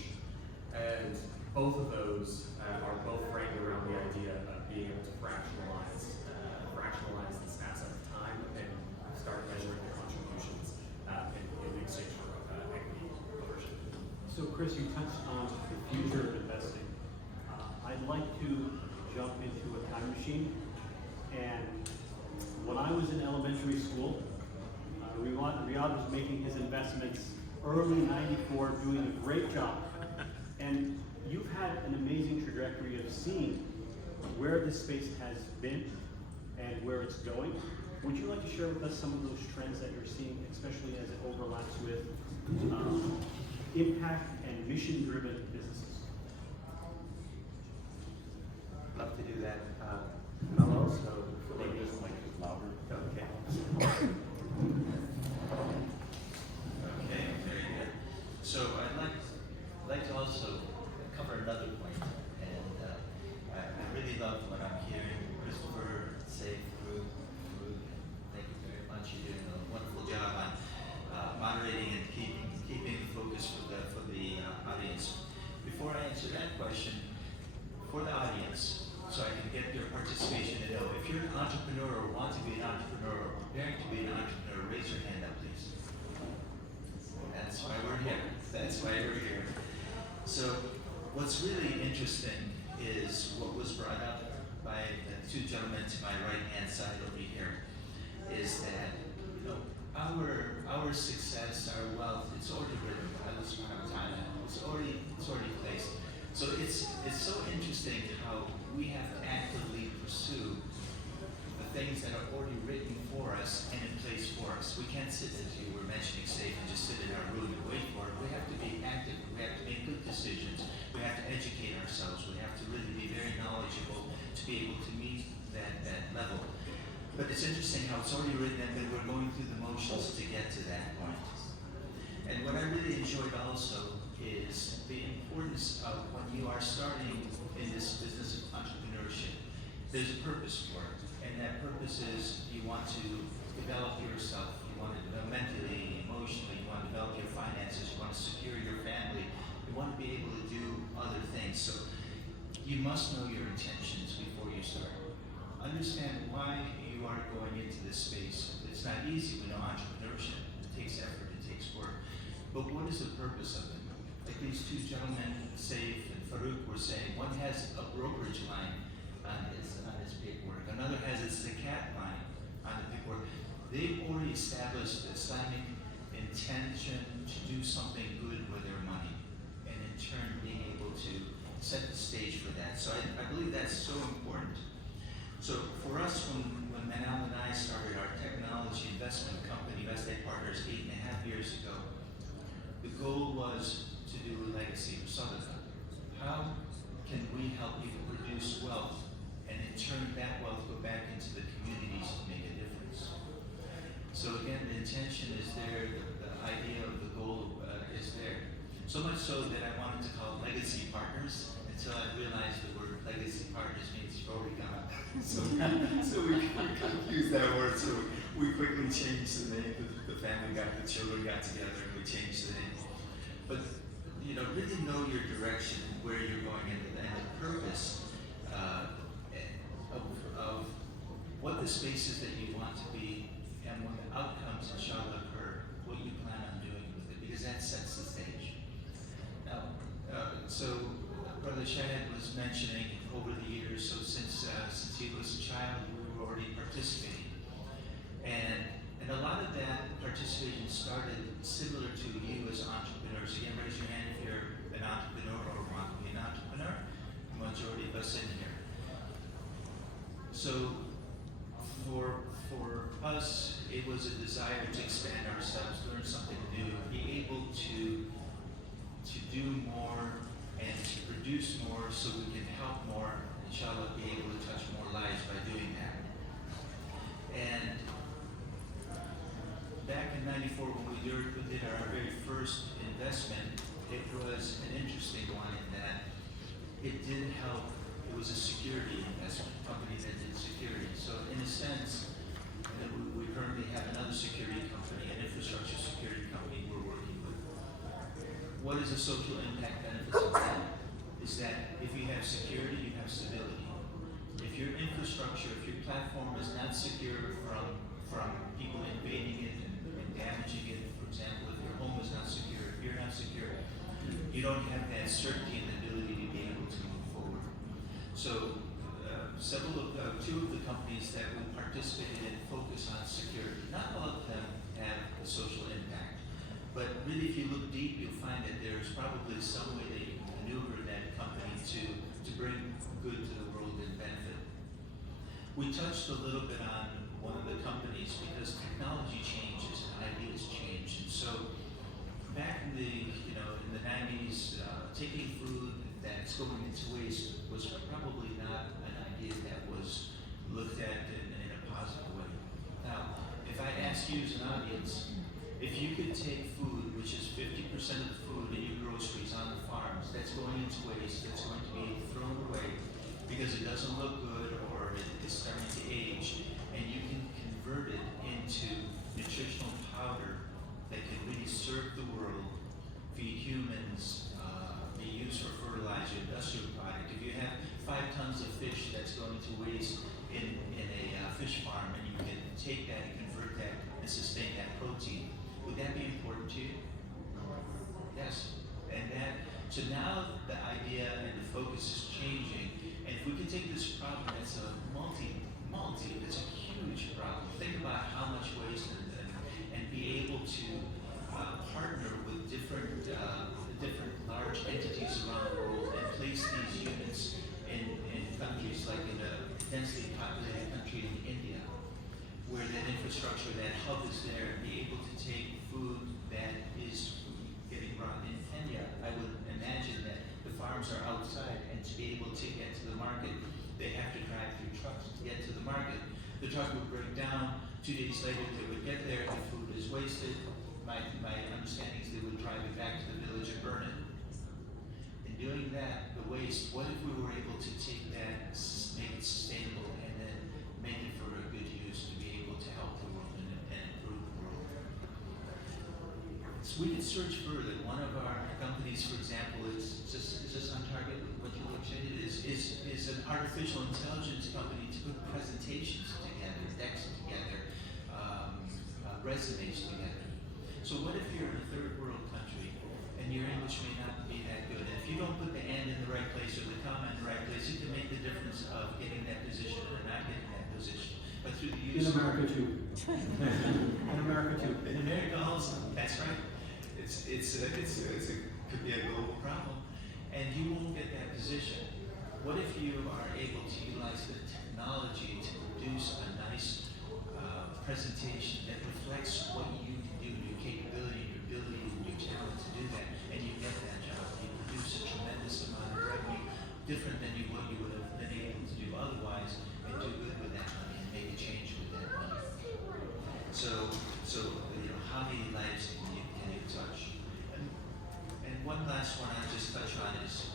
and both of those are both framed around the idea of being able to fractionalize this asset of time and start measuring the contributions in exchange for equity ownership. So Chris, you touched on the future of investing. I'd like to jump into a time machine. And when I was in elementary school, Riadh was making his investments early '94, doing a great job. And you've had an amazing trajectory of seeing where this space has been and where it's going. Would you like to share with us some of those trends that you're seeing, especially as it overlaps with impact and mission-driven businesses? Love to do that. I'll also maybe this mic is louder. Okay. Okay, very good. So I'd like to also cover another point, and I really love what I'm hearing. Cristofer, Saif, Rahman, thank you very much. You're doing a wonderful job on moderating and keeping the focus for the audience. Before I answer that question, for the audience, so I can get your participation to know, if you're an entrepreneur or want to be an entrepreneur or preparing to be an entrepreneur, raise your hand up, please. That's why we're here. That's why we're here. So what's really interesting is what was brought up by the two gentlemen to my right-hand side over here, is that, you know, our success, our wealth, it's already written. It's already placed. So it's so interesting how we have to actively pursue the things that are already written for us and in place for us. We can't sit, as you were mentioning, Safe, and just sit in our room and wait for it. We have to be active. We have to make good decisions. We have to educate ourselves. We have to really be very knowledgeable to be able to meet that level. But it's interesting how it's already written and then we're going through the motions to get to that point. And what I really enjoyed also is the importance of when you are starting in this business of entrepreneurship, there's a purpose for it. And that purpose is you want to develop yourself, you want to develop mentally, emotionally, you want to develop your finances, you want to secure your family, you want to be able to do other things. So you must know your intentions before you start. Understand why you are going into this space. It's not easy, we know entrepreneurship. It takes effort, it takes work. But what is the purpose of it? Like these two gentlemen, Saif and Farouk, were saying, one has a brokerage line on his paperwork, another has a zakat line on the paperwork. They've already established Islamic intention to do something good with their money, and in turn being able to set the stage for that. So I believe that's so important. So for us, when Manal and I started our technology investment company, Vestate Partners, 8.5 years ago, the goal was to do a legacy of Sadaqah. How can we help people produce wealth and in turn that wealth go back into the communities to make a difference? So again, the intention is there, the idea of the goal is there. So much so that I wanted to call it Legacy Partners until I realized the word Legacy Partners means you've already gone. So we confused that word, so we quickly changed the name. The family the children got together and we changed the name. But you know, really know your direction, where you're going, and the purpose of what the spaces that you want to be, and when the outcomes, inshallah, occur, what you plan on doing with it, because that sets the stage. Now, so Brother Shahid was mentioning over the years, so since he was a child, we were already participating. And a lot of that participation started similar to you as entrepreneurs. Again, raise your hand if you're an entrepreneur or want to be an entrepreneur. The majority of us in here. So for us, it was a desire to expand ourselves, learn something new, be able to do more and to produce more so we can help more, inshallah, be able to touch more lives by doing that. And back in '94, when we did our very first investment, it was an interesting one in that it did help. It was a security investment company that did security. So in a sense, we currently have another security company, an infrastructure security company we're working with. What is the social impact benefits of that? Is that if you have security, you have stability. If your infrastructure, if your platform is not secure from people invading it and damaging it, for example, if your home is not secure, if you're not secure, you don't have that certainty and ability to be able to move forward. So two of the companies that we participated in focus on security. Not all of them have a social impact, but really if you look deep, you'll find that there's probably some way that you can maneuver that company to bring good to the world and benefit We touched a little bit on one of the companies because technology changes and ideas change. And so back in the, in the 90s, taking food that's going into waste was probably not an idea that was looked at in a positive way. Now, if I ask you as an audience, if you could take food, which is 50% of the food in your groceries on the farms, that's going into waste, that's going to be thrown away because it doesn't look good or it's starting to age, and you can convert it into nutritional powder that can really serve the world, feed humans, be used for fertilizer, industrial product. If you have 5 tons of fish that's going to waste in a fish farm, and you can take that and convert that and sustain that protein, would that be important to you? Yes. And so now the idea and the focus is changing. And if we can take this problem that's a it's a huge problem. Think about how much waste and be able to partner with different large entities around the world and place these units in countries like in a densely populated country in India, where that infrastructure, that hub is there, and be able to take food that is getting brought in Kenya. I would imagine that the farms are outside, and to be able to get to the market, they have to drive through trucks to get to the market. The truck would break down. 2 days later, they would get there. The food is wasted. My understanding is they would drive it back to the village and burn it. In doing that, the waste, what if we were able to take that, make it sustainable, and then make it for a good use to be able to help the world and improve the world? So we could search further. One of our companies, for example, is just on target with what you mentioned, is an artificial intelligence company to put presentations together, decks together, resumes together. So what if you're in a third world country and your English may not be that good? And if you don't put the and in the right place or the comma in the right place, it can make the difference of getting that position or not getting that position. But through the use in America too. In America too. In America also. That's right. It could be a global problem, and you won't get that position. What if you are able to utilize the technology to produce a nice presentation that reflects what you can do, your capability, your ability, and your talent to do that, and you get that job. You produce a tremendous amount of revenue, different than what you would have been able to do otherwise, and do good with that money and make a change with that money. So how many lives can you touch? And one last one I'll just touch on is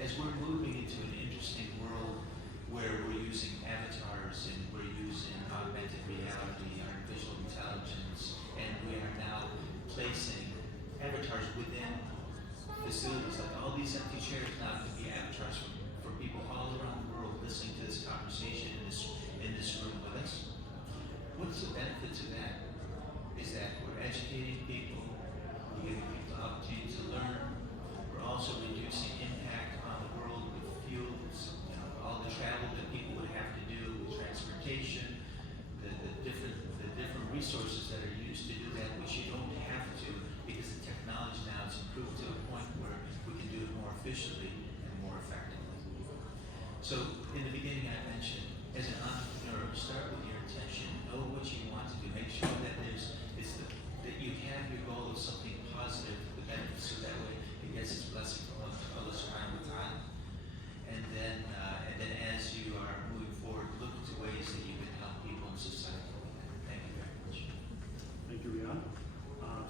as we're moving into an interesting world where we're using avatars and we're using augmented reality, artificial intelligence, and we are now placing avatars within facilities. Like all these empty chairs now can be avatars for people all around the world listening to this conversation in this room with us. What's the benefit to that? Is that we're educating people, we're giving people the opportunity to learn, we're also reducing impact on the world with fuels, all the travel that people would have to do with transportation, the different resources that are used to do that, which you don't have to because the technology now is improved to a point where we can do it more efficiently and more effectively. So in the beginning I mentioned, as an entrepreneur, start with your intention, know what you want to do, make sure that that you have your goal of something positive, the benefits, so that way it gets its blessing from Allah subhanahu wa ta'ala. And then as you are moving forward, look to ways that you can help people in society. Thank you very much. Thank you, Riadh.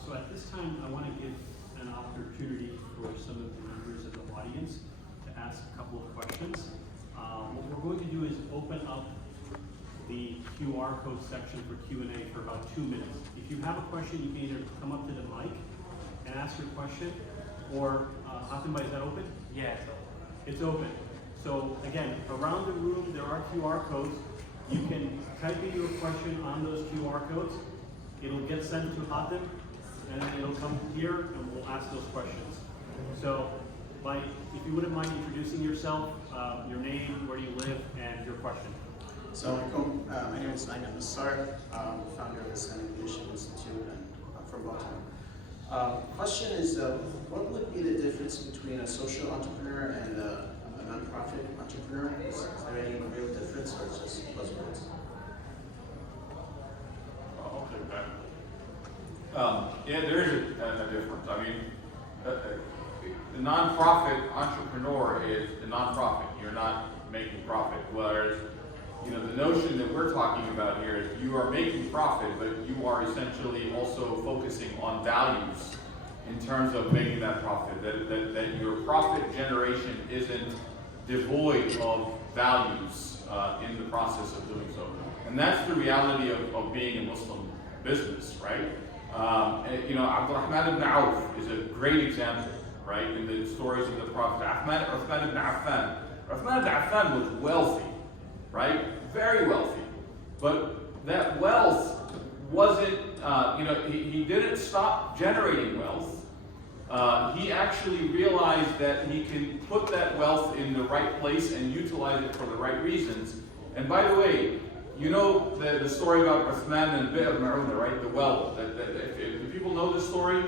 So at this time, I want to give an opportunity for some of the members of the audience to ask a couple of questions. What we're going to do is open up the QR code section for Q&A for about 2 minutes. If you have a question, you can either come up to the mic and ask your question, or Hatimba, is that open? Yeah. It's open. So again, around the room there are QR codes. You can type in your question on those QR codes. It'll get sent to Hatim, and then it'll come here, and we'll ask those questions. So, if you wouldn't mind introducing yourself, your name, where you live, and your question. Assalamualaikum. My name is Naim Nassar, founder of the Islamic Leadership Institute, and I'm from Baltimore. Question is, what would be the difference between a social entrepreneur and a nonprofit entrepreneur? Is there any real difference? benefits or just buzzwords? Okay, okay. Yeah, there is a difference. I mean, the nonprofit entrepreneur is a nonprofit. You're not making profit. Whereas, the notion that we're talking about here is you are making profit, but you are essentially also focusing on values in terms of making that profit. That your profit generation isn't devoid of values in the process of doing so. And that's the reality of being a Muslim business, right? Abdurrahman ibn Auf is a great example, right, in the stories of the Prophet. Uthman ibn Affan. Uthman ibn Affan was wealthy, right? Very wealthy. But that wealth wasn't, he didn't stop generating wealth. He actually realized that he can put that wealth in the right place and utilize it for the right reasons. And by the way, you know the story about Uthman and Bi'r Ma'una, right? The well. Do people know this story?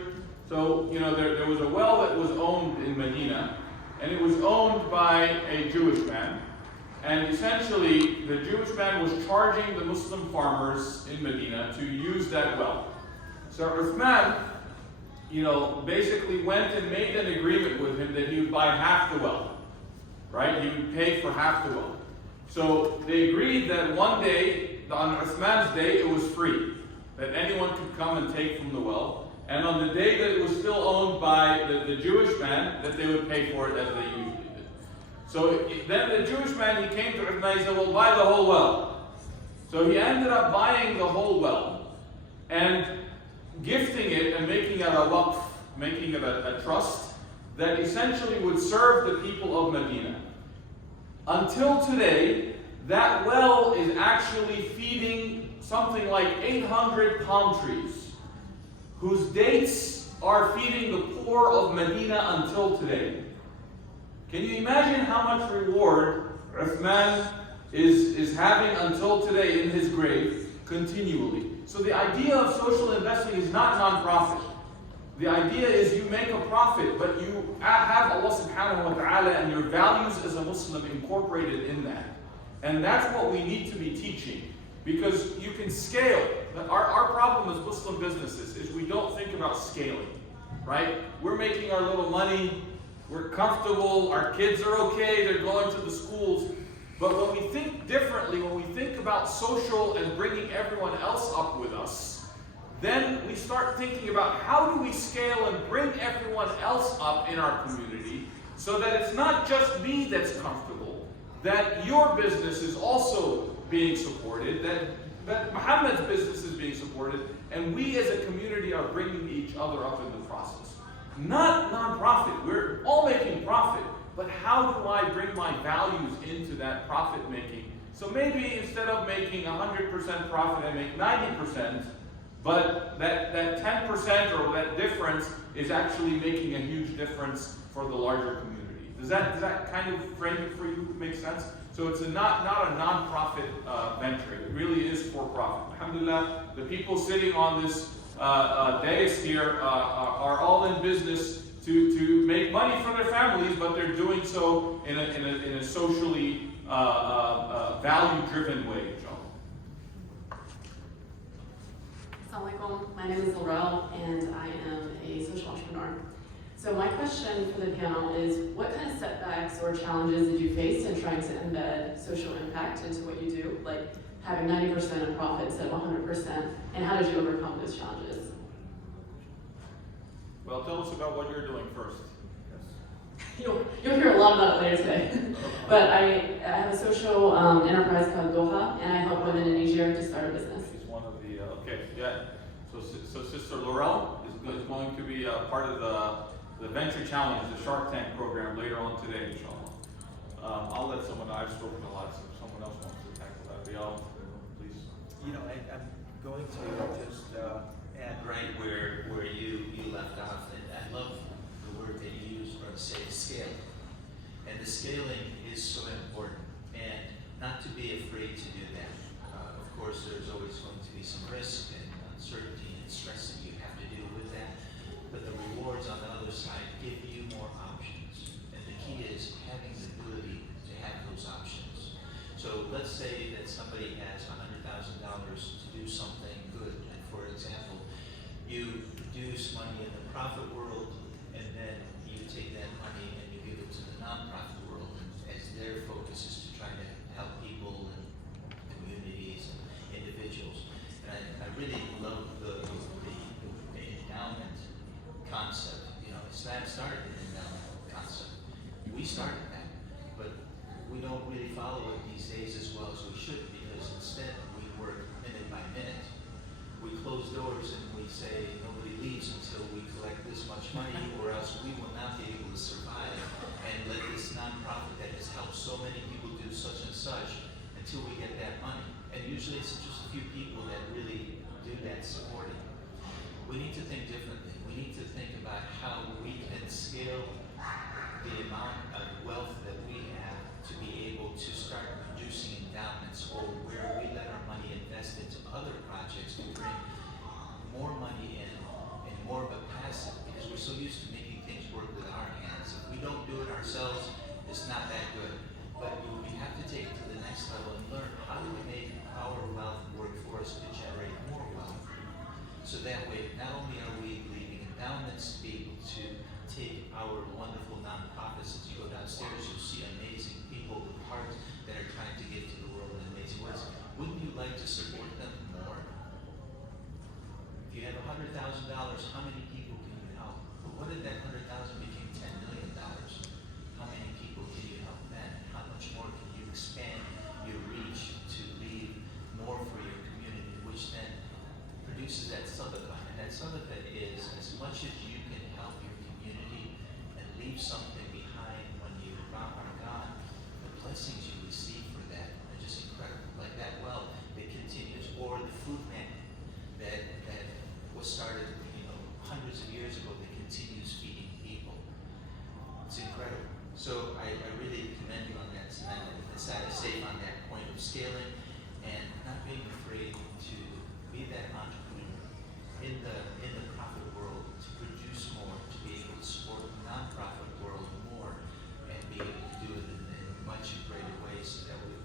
So, there was a well that was owned in Medina, and it was owned by a Jewish man. And essentially, the Jewish man was charging the Muslim farmers in Medina to use that well. So Uthman, basically went and made an agreement with him that he would buy half the well, right? He would pay for half the well. So they agreed that one day, on Uthman's day, it was free, that anyone could come and take from the well. And on the day that it was still owned by the Jewish man, that they would pay for it as they usually did. So then the Jewish man, he came to Uthman and said, well, buy the whole well. So he ended up buying the whole well and gifting it and making it a waqf, making it a trust that essentially would serve the people of Medina. Until today, that well is actually feeding something like 800 palm trees, whose dates are feeding the poor of Medina until today. Can you imagine how much reward Uthman is having until today in his grave, continually? So the idea of social investing is not non-profit. The idea is you make a profit, but you have Allah subhanahu wa ta'ala and your values as a Muslim incorporated in that. And that's what we need to be teaching, because you can scale. Our problem as Muslim businesses is we don't think about scaling, right? We're making our little money, we're comfortable, our kids are okay, they're going to the schools. But when we think differently, when we think about social and bringing everyone else up with us, then we start thinking about how do we scale and bring everyone else up in our community so that it's not just me that's comfortable, that your business is also being supported, that Muhammad's business is being supported, and we as a community are bringing each other up in the process. Not non-profit. We're all making profit, but how do I bring my values into that profit making? So maybe instead of making 100% profit, I make 90%, but that 10% or that difference is actually making a huge difference for the larger community. Does that kind of frame it for you? Make sense? So it's not a non-profit venture. It really is for profit. Alhamdulillah, the people sitting on this dais here are all in business to make money for their families, but they're doing so in a socially value-driven way. Assalamualaikum. My name is Laurel, and I am a social entrepreneur. So my question for the panel is, what kind of setbacks or challenges did you face in trying to embed social impact into what you do, like having 90% of profit instead of 100%, and how did you overcome those challenges? Well, tell us about what you're doing first. You'll hear a lot about it later today. But I have a social enterprise called Doha, and I help women in Niger to start a business. She's one of the, okay, yeah. So Sister Laurel is going to be part of the Venture Challenge, the Shark Tank program later on today, inshallah. I'll let someone, I've spoken a lot, so if someone else wants to tackle that, Riadh, please. I'm going to just add right where you left off, and I love the word that you used, Brother Saif, scale. And the scaling is so important, and not to be afraid to do that. Of course, there's always going to be some risk and uncertainty and stress that you have to deal with that, but the rewards on the other side give you more options, and the key is having the ability to have those options. So let's say that somebody has $100,000 to do something good, and for example, you produce money in the profit world, and then you take that money and you give it to the nonprofit world, as their focus is to try to help people and communities and individuals. And I really love the endowment concept. You know, Islam started an endowment concept. We started that, but we don't really follow it these days as well as we should, because instead we work minute by minute. We close doors and we say nobody leaves until we collect this much money, or else we will not be able to survive and let this nonprofit that has helped so many people do such and such until we get that money. And usually it's just a few people that really do that supporting. We need to think differently. We need to think about how we can scale the amount of wealth that we have to be able to start producing endowments, or where we let our money invest into other projects to bring more money in and more of a passive, because we're so used to making things work with our hands. If we don't do it ourselves, it's not that good. But we have to take it to the next level and learn how do we make our wealth work for us to generate more wealth. So that way, not only are we leaving endowments to be able to take our wonderful nonprofits, as you go downstairs, you'll see amazing people with hearts that are trying to give to the world in amazing ways. Wouldn't you like to support them more? If you have $100,000, how many people can you help? But what if that 100,000 became $10 million? How many people can you help then? How much more can you expand your reach to leave more for your community, which then produces that sadaqah? And that sadaqah is, as much as you can help your community and leave something behind when you are gone, the blessings you receive for that are just incredible. Like that well that continues, or the food bank that was started, hundreds of years ago, that continues feeding people. It's incredible. So I really commend you on that, and Saif on that point of scaling and not being afraid to be that entrepreneur in the profit world, to produce more, to be able to support the nonprofit world more, and be able to do it in much greater ways, so that we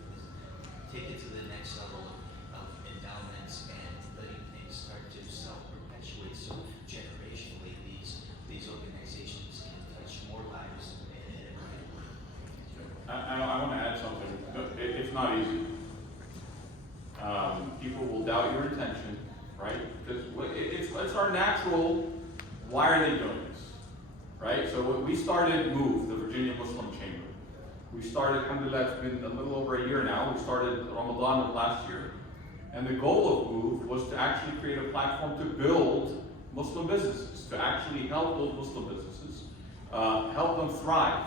take it to the next level of endowments and letting things start to self-perpetuate, so generationally these organizations can touch more lives in a great way. I want to add something. It's not easy. People will doubt your intention, right? Because it's our natural, why are they doing this? Right? So we started MOVE, the Virginia Muslim Chamber. We started, alhamdulillah, it's been a little over a year now. We started Ramadan of last year. And the goal of MOVE was to actually create a platform to build Muslim businesses, to actually help those Muslim businesses, help them thrive.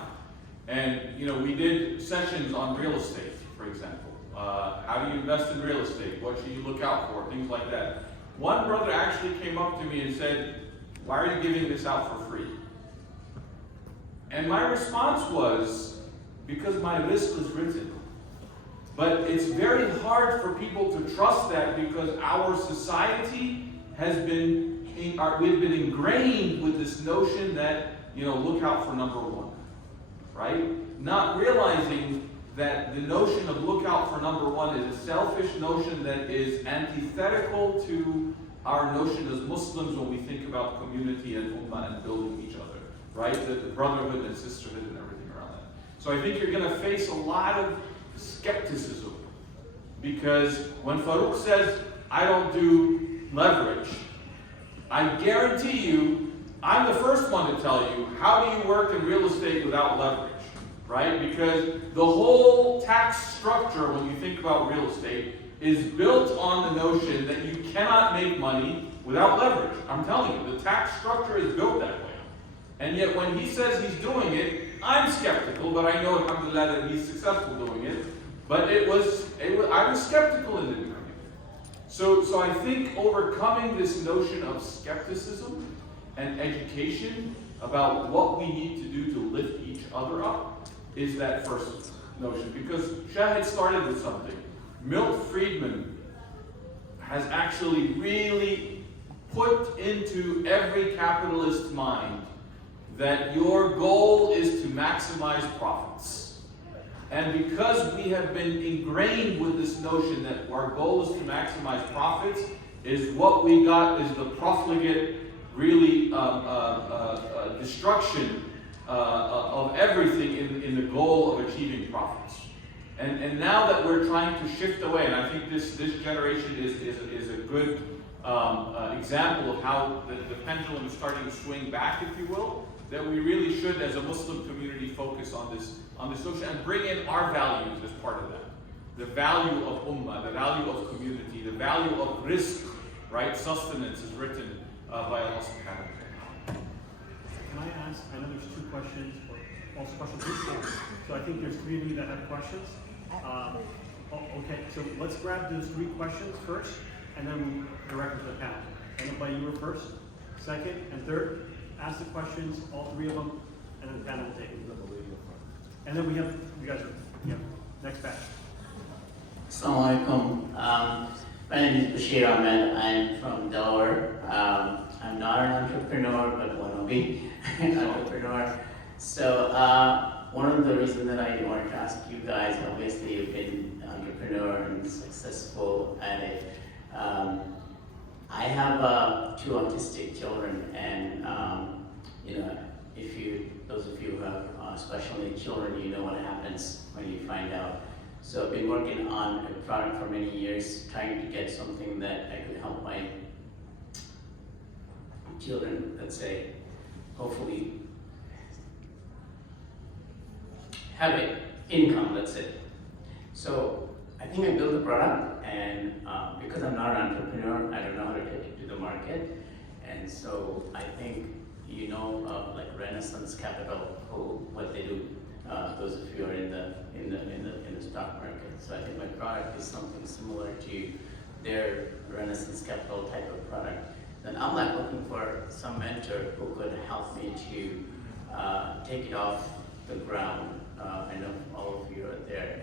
And we did sessions on real estate, for example. How do you invest in real estate? What should you look out for? Things like that. One brother actually came up to me and said, why are you giving this out for free? And my response was, because my risk was written. But it's very hard for people to trust that, because our society has been, we've been ingrained with this notion that, look out for number one, right? Not realizing that the notion of look out for number one is a selfish notion that is antithetical to our notion as Muslims when we think about community and ummah and building each other, right? The brotherhood and sisterhood and everything around that. So I think you're going to face a lot of skepticism, because when Farouk says, I don't do leverage, I guarantee you, I'm the first one to tell you, how do you work in real estate without leverage? Right? Because the whole tax structure, when you think about real estate, is built on the notion that you cannot make money without leverage. I'm telling you, the tax structure is built that way. And yet when he says he's doing it, I'm skeptical, but I know, alhamdulillah, that he's successful doing it. But I was skeptical in the beginning. So I think overcoming this notion of skepticism and education about what we need to do to lift each other up is that first notion. Because Shahid started with something. Milt Friedman has actually really put into every capitalist's mind that your goal is to maximize profits. And because we have been ingrained with this notion that our goal is to maximize profits, is what we got is the profligate, really destruction of everything in the goal of achieving profits. And now that we're trying to shift away, and I think this generation is a good example of how the pendulum is starting to swing back, if you will, that we really should, as a Muslim community, focus on this notion and bring in our values as part of that. The value of ummah, the value of community, the value of rizq, right? Sustenance is written by Allah subhanahu wa ta'ala. Can I ask, I know there's two questions, or also questions. So I think there's three of you that have questions. Okay, so let's grab those three questions first, and then we direct them to the panel. Anybody, you were first, second, and third. Ask the questions, all three of them, and then the panel will take them. And then we have, you guys are, next batch. Assalamu alaikum. My name is Bashir Ahmed. I'm from Delaware. I'm not an entrepreneur, but want to be an entrepreneur. So one of the reasons that I wanted to ask you guys, obviously you've been an entrepreneur and successful at it. I have two autistic children, and those of you who have special needs children, you know what happens when you find out. So I've been working on a product for many years, trying to get something that I could help my children, let's say, hopefully have an income, let's say. So I think I built a product, and because I'm not an entrepreneur, I don't know how to take it to the market. And so I think you know like Renaissance Capital, what they do. Those of you who are in the stock market. So I think my product is something similar to their Renaissance Capital type of product. Then I'm like looking for some mentor who could help me to take it off the ground. I know all of you are there.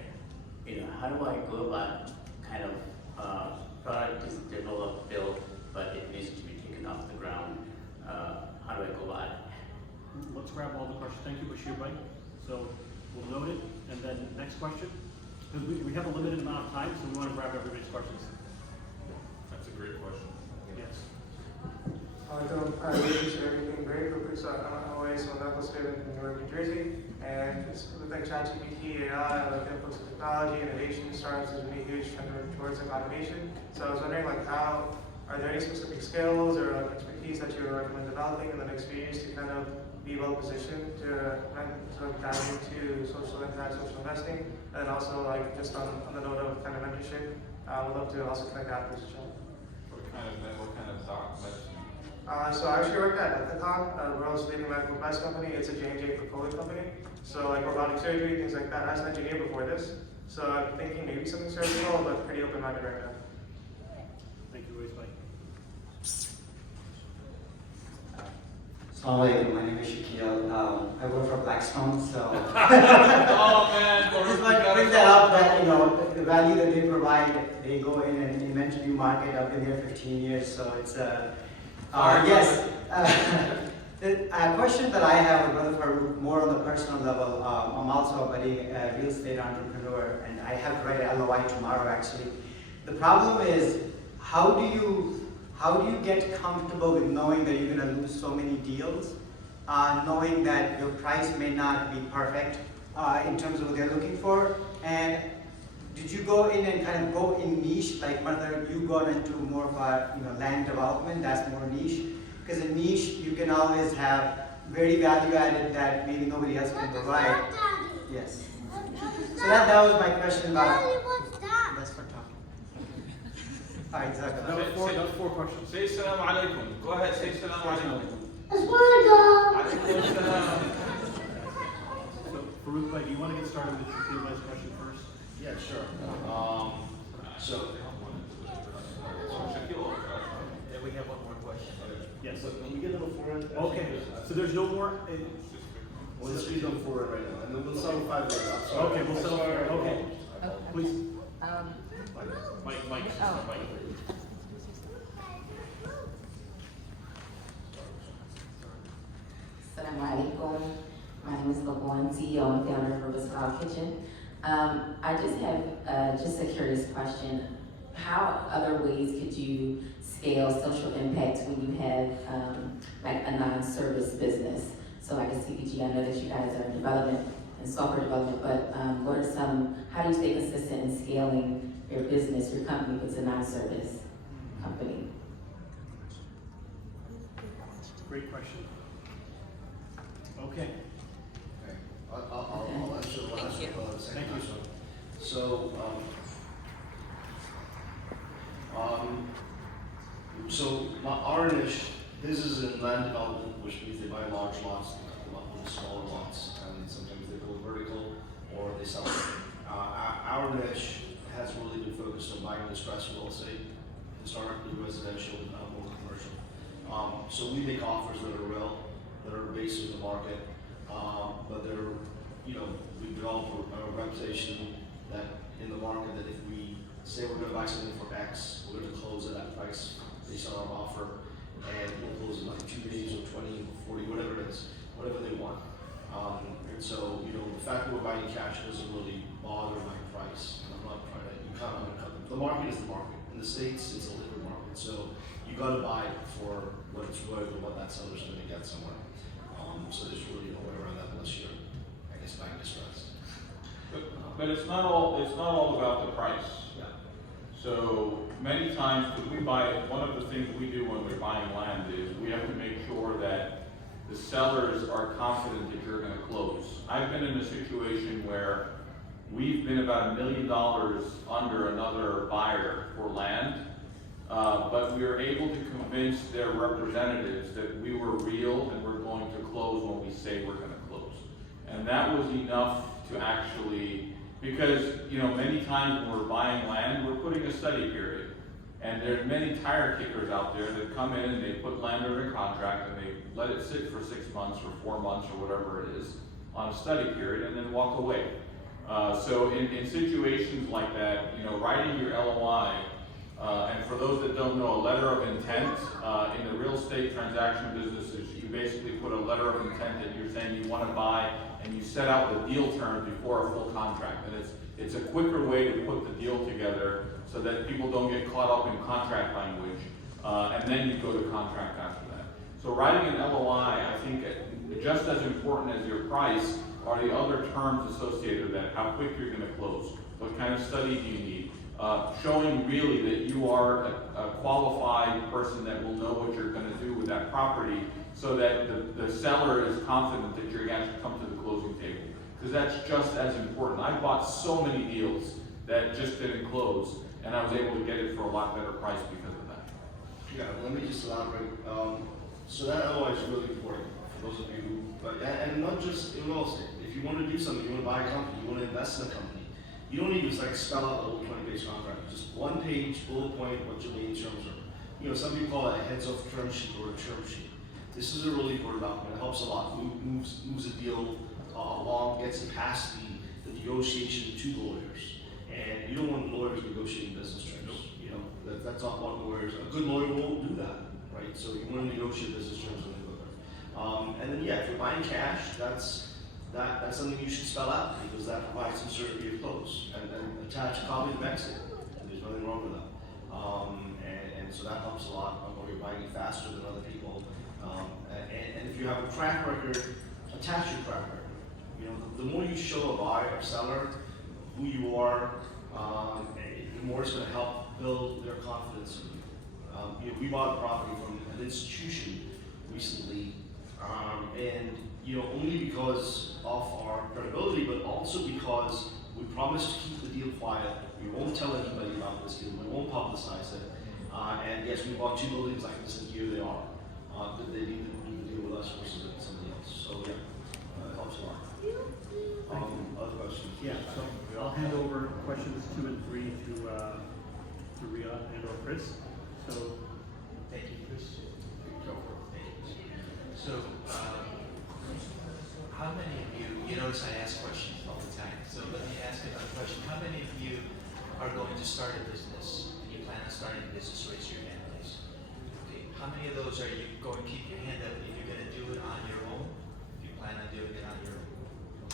How do I go about kind of product is developed, built, but it needs to be taken off the ground. How do I go about it? Let's grab all the questions. Thank you, Bashir Bhai. So we'll note it, and then next question. Because we have a limited amount of time, so we want to grab everybody's questions. That's a great question. Yes. I really appreciate everything great. I'm always on level student in Newark, New Jersey, and it's like ChatGPT, AI, like influx of technology, innovation, startups is really huge trend towards like automation. So I was wondering are there any specific skills or expertise that you would recommend developing in the next few years to kind of be well positioned to dive into social impact, social investing, and also just on the note of kind of mentorship, I would love to also connect after this show. What kind of doc medicine? So I actually worked at Ethicon, world's leading medical device company. It's a J&J portfolio company. So robotic surgery, things like that. I was an engineer before this, so I'm thinking maybe something surgical, but pretty open-minded right now. Thank you, Luis Bhai. Assalamualaikum, my name is Shaquille. I work for Blackstone, so Oh man, I just want to bring that up that the value that they provide, they go in and invent a new market. I've been there 15 years, so it's yes. A question that I have with Brother Farouk, more on the personal level. I'm also a budding real estate entrepreneur, and I have to write an LOI tomorrow actually. The problem is how do you get comfortable with knowing that you're going to lose so many deals, knowing that your price may not be perfect in terms of what they're looking for? And did you go in and kind of go in niche, like whether you got into more of a land development, that's more niche? Because in niche, you can always have very value added that maybe nobody else can provide. Yes. So that was my question about. That's for talking. All right, exactly. That was four questions. Say salam alaikum. Go ahead, say salam alaikum. So, Farouk Bhai, do you want to get started with Shaquille Bhai's question first? Yeah, sure. Yeah, we have one more question. Yes. So can we get number 4? Okay. So there's no more. Well, let's read number 4 right now, and then we'll settle 5 later. Okay, we'll settle. Okay. Please. Mike. Assalamu alaikum. My name is Labuan, CEO and founder of Urban Style Kitchen. I just have just a curious question. How other ways could you scale social impact when you have like a non-service business? So like a CPG, I know that you guys are in development and software development, but what are some, how do you stay consistent in scaling your business, your company, if it's a non-service company? Great question. Okay. I'll answer the last one. Thank you. So, our niche, his is in land development, which means they buy large lots, they cut them up into smaller lots, and sometimes they go vertical or they sell it. Our niche has really been focused on buying distressed real estate, historically residential, more commercial. So we make offers that are real, that are based in the market, but they're, we develop a reputation that in the market that if we say we're going to buy something for X, we're going to close at that price based on our offer, and we'll close in like 2 days or 20 or 40, whatever it is, whatever they want. And so, the fact that we're buying cash doesn't really bother my price. I'm not trying to, you can't undercut them. The market is the market. In the States, it's a liquid market. So you got to buy for what it's worth or what that seller's going to get somewhere. So there's really no way around that unless you're, I guess, buying distressed. But it's not all about the price. Yeah. So many times, when we buy, one of the things we do when we're buying land is we have to make sure that the sellers are confident that you're going to close. I've been in a situation where we've been about $1 million under another buyer for land, but we were able to convince their representatives that we were real and we're going to close when we say we're going to close. And that was enough to actually, because many times when we're buying land, we're putting a study period. And there's many tire kickers out there that come in and they put land under contract and they let it sit for 6 months or 4 months or whatever it is on a study period and then walk away. So in situations like that, writing your LOI, and for those that don't know, a letter of intent in the real estate transaction businesses, you basically put a letter of intent that you're saying you want to buy, and you set out the deal terms before a full contract. And it's a quicker way to put the deal together so that people don't get caught up in contract language, and then you go to contract after that. So writing an LOI, I think just as important as your price are the other terms associated with that, how quick you're going to close, what kind of study do you need, showing really that you are a qualified person that will know what you're going to do with that property so that the seller is confident that you're going to come to the closing table. Because that's just as important. I bought so many deals that just didn't close, and I was able to get it for a lot better price because of that. Yeah, let me just elaborate. So that LOI is really important for those of you who, and not just in real estate. If you want to do something, you want to buy a company, you want to invest in a company, you don't need to spell out the whole 20-page contract. Just 1 page, bullet point, what your main terms are. Some people call it a heads-off term sheet or a term sheet. This is a really important document. It helps a lot. Moves a deal along, gets it past the negotiation to lawyers. And you don't want lawyers negotiating business terms. That's not what lawyers. A good lawyer won't do that, right? So you want to negotiate business terms when they go there. And then if you're buying cash, that's something you should spell out because that provides some certainty of close. And then attach a copy of the exit. There's nothing wrong with that. And so that helps a lot when you're buying it faster than other people. And if you have a track record, attach your track record. The more you show a buyer or seller who you are, the more it's going to help build their confidence in you. We bought a property from an institution recently, and only because of our credibility, but also because we promised to keep the deal quiet. We won't tell anybody about this deal. We won't publicize it. And yes, we bought 2 buildings like this, and here they are. That they need to do the deal with us versus somebody else. So yeah, it helps a lot. Other questions? Yeah. So I'll hand over questions 2 and 3 to Riadh and or Chris. So Thank you, Chris. So, how many of you notice I ask questions all the time, so let me ask another question. How many of you are going to start a business, and you plan on starting a business? Raise your hand, please. Okay, how many of those are you going to keep your hand up if you're going to do it on your own? If you plan on doing it on your own?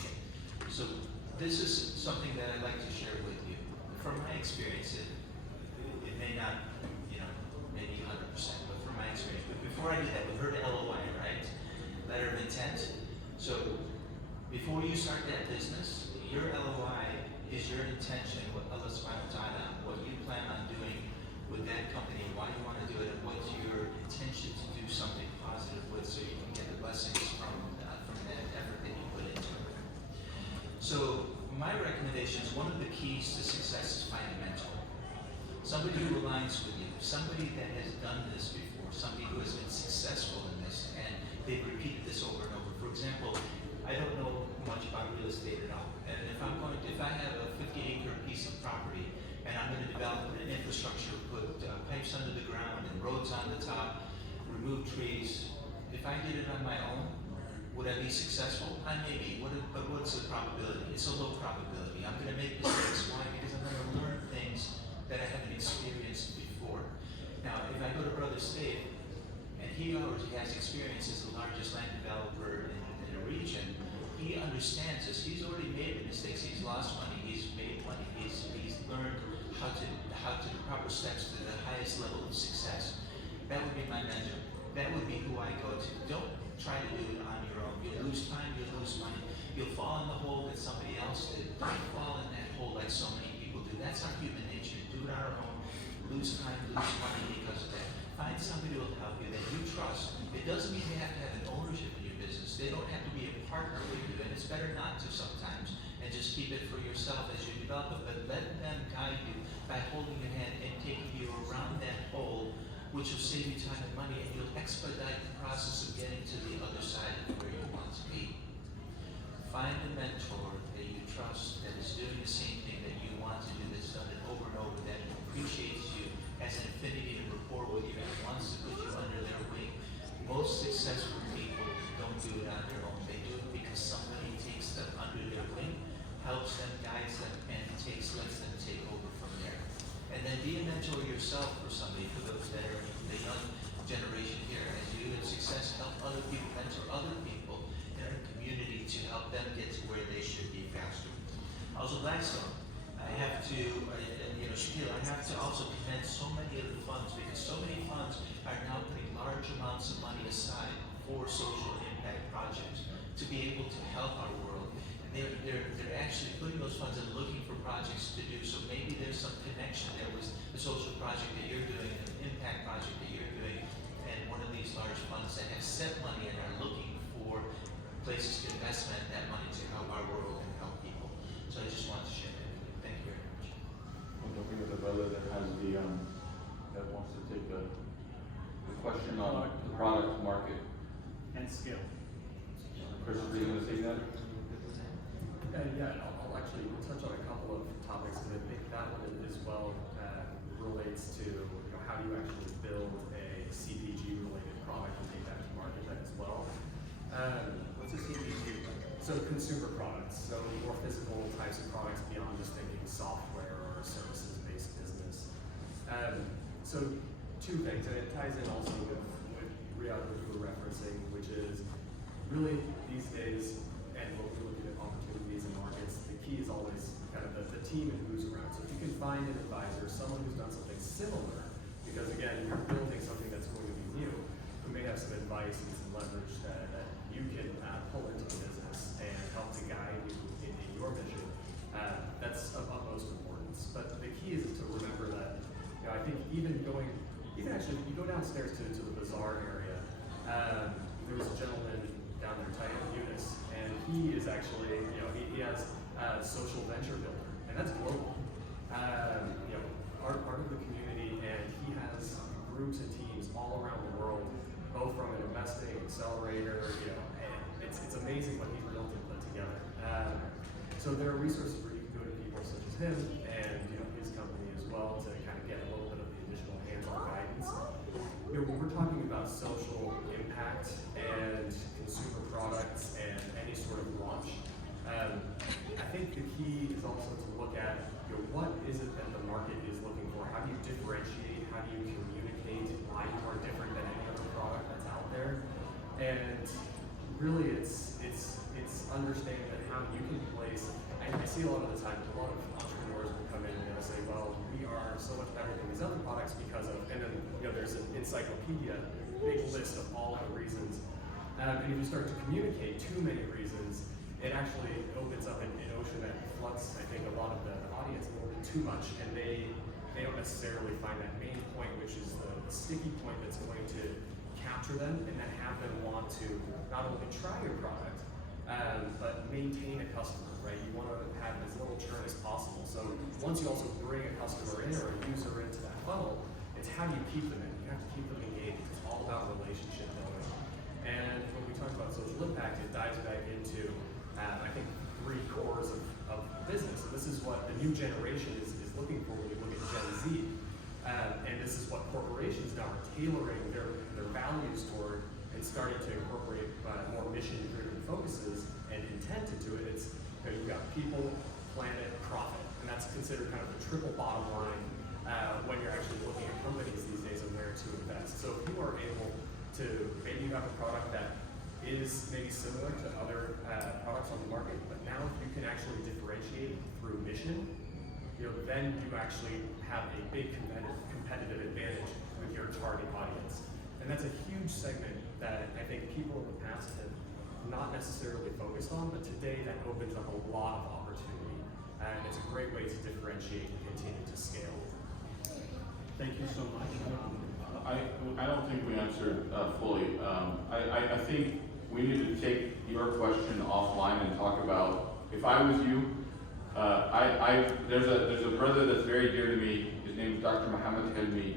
Okay, so this is something that I'd like to share with you. From my experience, it may not, maybe 100%, but from my experience. But before I did that, we heard LOI, right? Letter of intent. So before you start that business, your LOI is your intention with Allah subhanahu wa ta'ala, what you plan on doing with that company, why you want to do it, and what's your intention to do something positive with so you can get the blessings from that effort that you put into it. So my recommendation is one of the keys to success is find a mentor. Somebody who aligns with you, somebody that has done this before, somebody who has been successful in this, and they've repeated this over and over. For example, I don't know much about real estate at all, and if I have a 50-acre piece of property, and I'm going to develop an infrastructure, put pipes under the ground and roads on the top, remove trees, if I did it on my own, would I be successful? I may be, but what's the probability? It's a low probability. I'm going to make mistakes. Why? Because I'm going to learn things that I haven't experienced before. Now, if I go to Brother Saif, and he already has experience as the largest land developer in the region, he understands this. He's already made the mistakes. He's lost money. He's made money. He's learned how to the proper steps to the highest level of success. That would be my mentor. That would be who I go to. Don't try to do it on your own. You'll lose time. You'll lose money. You'll fall in the hole that somebody else did. Don't fall in that hole like so many people do. That's our human nature. Do it on our own. Lose time, lose money because of that. Find somebody who will help you that you trust. It doesn't mean they have to have an ownership in your business. They don't have to be a partner with you, and it's better not to sometimes. And just keep it for yourself as you develop it, but let them guide you by holding your hand and taking you around that hole, which will save you time and money, and you'll expedite the process of getting to the other side of where you want to be. Find a mentor that you trust, that is doing the same thing that you want to do, that's done it over and over, that appreciates you, has an affinity and rapport with you, and wants to put you under their wing. Most successful people don't do it on their own. They do it because somebody takes them under their wing, helps them, guides them, and lets them take over from there. And then be a mentor yourself for somebody, for those that are the young generation here. As you have success, help other people, mentor other people in our community to help them get to where they should be faster. Also, Blackstone, I have to, Shakil, I have to also commend so many of the funds, because so many funds are now putting large amounts of money aside for social impact projects to be able to help our world. They're actually putting those funds and looking for projects to do. So maybe there's some connection there with the social project that you're doing and the impact project that you're doing, and one of these large funds that have set money and are looking for places to invest that money to help our world and help people. So I just wanted to share that with you. Thank you very much. I'm looking at the brother that has that wants to take the question on the product market and scale. Cristofer, are you going to take that? Yeah, I'll actually touch on a couple of topics, because I think that one as well relates to how do you actually build a CPG-related product and take that to market as well. What's a CPG? So consumer products, so more physical types of products beyond just thinking software or services-based business. So two things, and it ties in also with Riadh, what you were referencing, which is really these days, and what we're looking at opportunities in markets, the key is always kind of the team and who's around. So if you can find an advisor, someone who's done something similar, because again, you're building something that's going to be new, who may have some advice and some leverage that you can pull into the business and help to guide you in your mission, that's of utmost importance. But the key is to remember that, I think even actually, if you go downstairs to the bazaar area, there was a gentleman down there, titled Eunice, and he is actually, he has a social venture builder, and that's global. Part of the community, and he has groups and teams all around the world, both from an investing accelerator, and it's amazing what he's built and put together. So there are resources where you can go to people such as him and his company as well to kind of get a little bit of the additional hands-on guidance. When we're talking about social impact and consumer products and any sort of launch, I think the key is also to look at what is it that the market is looking for? How do you differentiate? How do you communicate why you are different than any other product that's out there? And really, it's understanding that how you can place a I see a lot of the time, a lot of entrepreneurs will come in and they'll say, well, we are so much better than these other products because of, and then there's an encyclopedia, big list of all the reasons. And if you start to communicate too many reasons, it actually opens up an ocean that floods, I think, a lot of the audience a little bit too much, and they don't necessarily find that main point, which is the sticky point that's going to capture them and then have them want to not only try your product, but maintain a customer, right? You want to have as little churn as possible. So once you also bring a customer in or a user into that funnel, it's how you keep them in. You have to keep them engaged. It's all about relationship building. And when we talk about social impact, it dives back into, I think, 3 cores of business. And this is what the new generation is looking for when you look at Gen Z. And this is what corporations now are tailoring their values toward and starting to incorporate more mission-driven focuses and intent into it. It's, you've got people, planet, profit. And that's considered kind of the triple bottom line when you're actually looking at companies these days and where to invest. So if you are able to, maybe you have a product that is maybe similar to other products on the market, but now if you can actually differentiate through mission, then you actually have a big competitive advantage with your target audience. And that's a huge segment that I think people in the past have not necessarily focused on, but today that opens up a lot of opportunity. And it's a great way to differentiate and continue to scale. Thank you so much. I don't think we answered fully. I think we need to take your question offline and talk about, if I was you, there's a brother that's very dear to me. His name is Dr. Muhammad Helmi.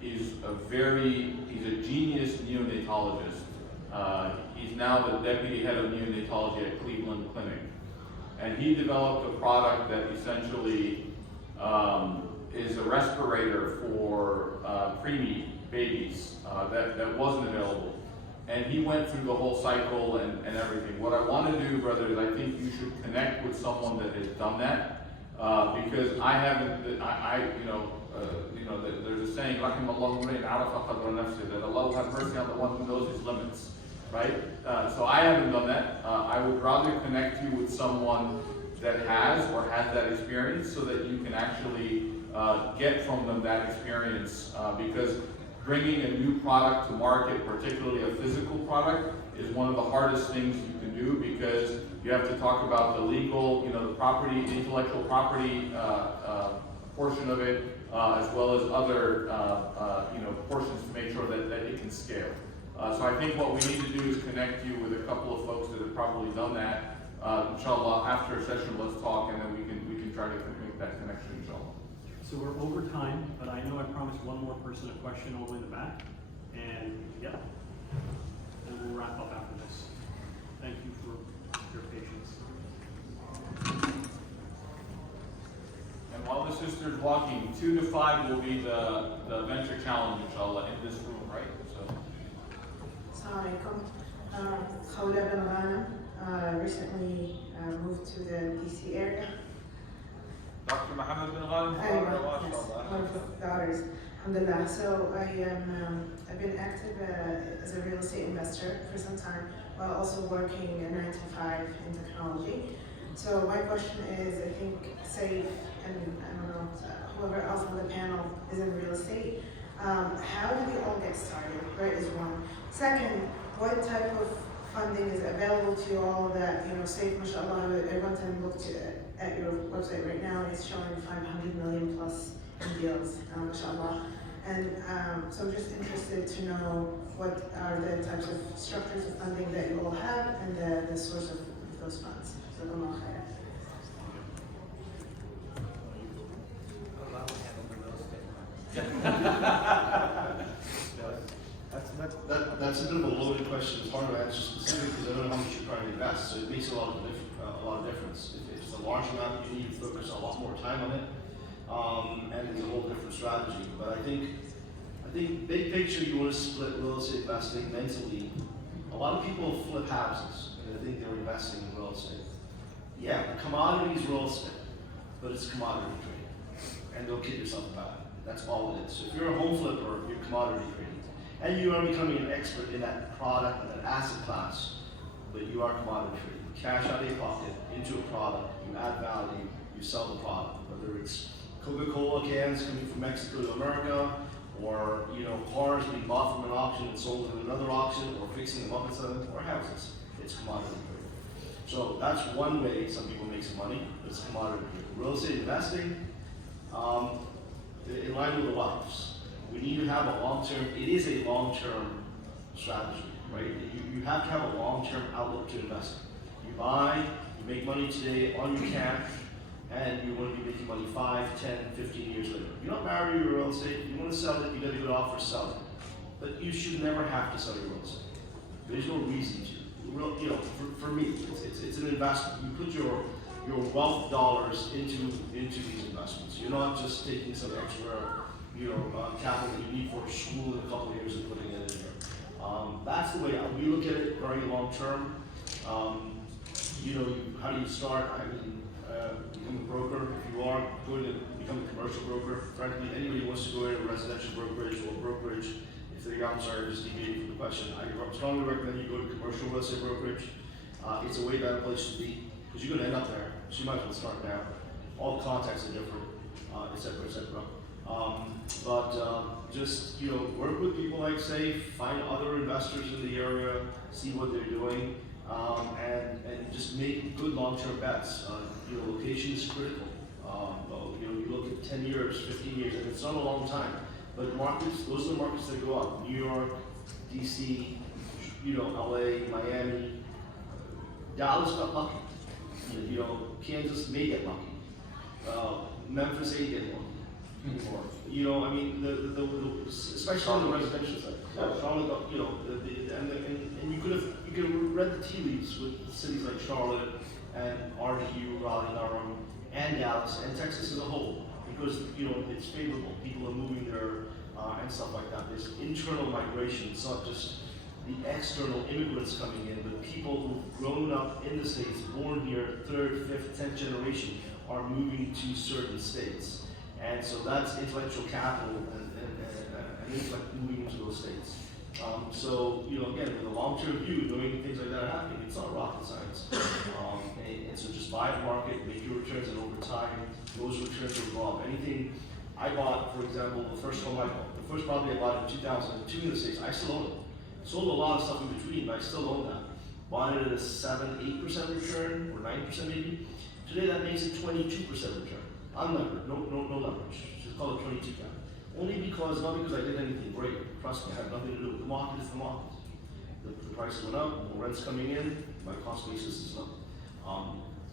He's a genius neonatologist. He's now the deputy head of neonatology at Cleveland Clinic. And he developed a product that essentially is a respirator for preemie babies that wasn't available. And he went through the whole cycle and everything. What I want to do, brother, is I think you should connect with someone that has done that, because I haven't. There's a saying, "Rahimallahu man arafa qadra nafsi," that Allah will have mercy on the one who knows his limits, right? So I haven't done that. I would rather connect you with someone that has or has that experience, so that you can actually get from them that experience, because bringing a new product to market, particularly a physical product, is one of the hardest things you can do, because you have to talk about the legal, the property, the intellectual property portion of it, as well as other portions to make sure that it can scale. So I think what we need to do is connect you with a couple of folks that have probably done that. Inshallah, after a session, let's talk, and then we can try to make that connection, inshallah. So we're over time, but I know I promised one more person a question over in the back. And yeah, and we'll wrap up after this. Thank you for your patience. And while the sister's walking, 2 to 5 will be the venture challenge, inshallah, in this room, right? So. Assalamu alaikum. Khawla bin Ghanem, recently moved to the DC area. Dr. Muhammad bin Ghanem, one of the daughters, alhamdulillah. So I've been active as a real estate investor for some time, while also working a 9 to 5 in technology. So my question is, I think Saif and I don't know, whoever else on the panel is in real estate, how did they all get started? Right, is one. Second, what type of funding is available to you all that, Saif, mashallah, I went and looked at your website right now, and it's showing 500 million plus in deals, mashallah. And so I'm just interested to know what are the types of structures of funding that you all have and the source of those funds. So That's a bit of a loaded question. It's hard to answer specifically because I don't know how much you're trying to invest. So it makes a lot of difference. If it's a large amount, you need to focus a lot more time on it, and it's a whole different strategy. But I think big picture, you want to split real estate investing mentally. A lot of people flip houses and they think they're investing in real estate. Yeah, the commodity is real estate, but it's commodity trading, and don't kid yourself about it. That's all it is. So if you're a home flipper, you're commodity trading, and you are becoming an expert in that product and that asset class, but you are commodity trading. Cash out of your pocket into a product, you add value, you sell the product, whether it's Coca-Cola cans coming from Mexico to America, or cars being bought from an auction and sold in another auction, or fixing them up and selling, or houses. It's commodity trading. So that's one way some people make some money. It's commodity trading. Real estate investing, in line with the WAFs, we need to have a long-term. It is a long-term strategy, right? You have to have a long-term outlook to invest. You buy, you make money today on your cash, and you want to be making money 5, 10, 15 years later. You're not married to your real estate. You want to sell it, you get a good offer, sell it. But you should never have to sell your real estate. There's no reason to. For me, it's an investment. You put your wealth dollars into these investments. You're not just taking some extra capital that you need for school in a couple of years and putting it in here. That's the way we look at it, very long term. How do you start? Become a broker. If you are going to become a commercial broker, frankly, anybody who wants to go into residential brokerage or brokerage, if they're young, sorry, just deviating from the question, I strongly recommend you go to commercial real estate brokerage. It's a way better place to be because you're going to end up there, so you might as well start now. All the contexts are different, et cetera, et cetera. Just work with people like Saif, find other investors in the area, see what they're doing, and just make good long-term bets. Location is critical. You look at 10 years, 15 years, and it's not a long time. But markets, those are the markets that go up. New York, DC, LA, Miami, Dallas got lucky. Kansas may get lucky. Memphis may get lucky. Especially on the residential side. Charlotte, and you could have read the tea leaves with cities like Charlotte and RDU, Raleigh, Durham, and Dallas, and Texas as a whole, because it's favorable. People are moving there and stuff like that. There's internal migration. It's not just the external immigrants coming in, but people who've grown up in the States, born here, 3rd, 5th, 10th generation, are moving to certain states. And so that's intellectual capital and intellect moving into those states. Again, with a long-term view, knowing things like that are happening, it's not rocket science. And so just buy the market, make your returns, and over time, those returns will evolve. Anything I bought, for example, the first home I bought, the first property I bought in 2002 in the States, I still own it. Sold a lot of stuff in between, but I still own that. Bought it at a 7-8% return, or 9% maybe. Today that makes it 22% return. Unlevered, no leverage. Just call it 22 cap. Not because I did anything great. Trust me, it had nothing to do with the market. Is the market. The price went up, more rent's coming in, my cost basis is up.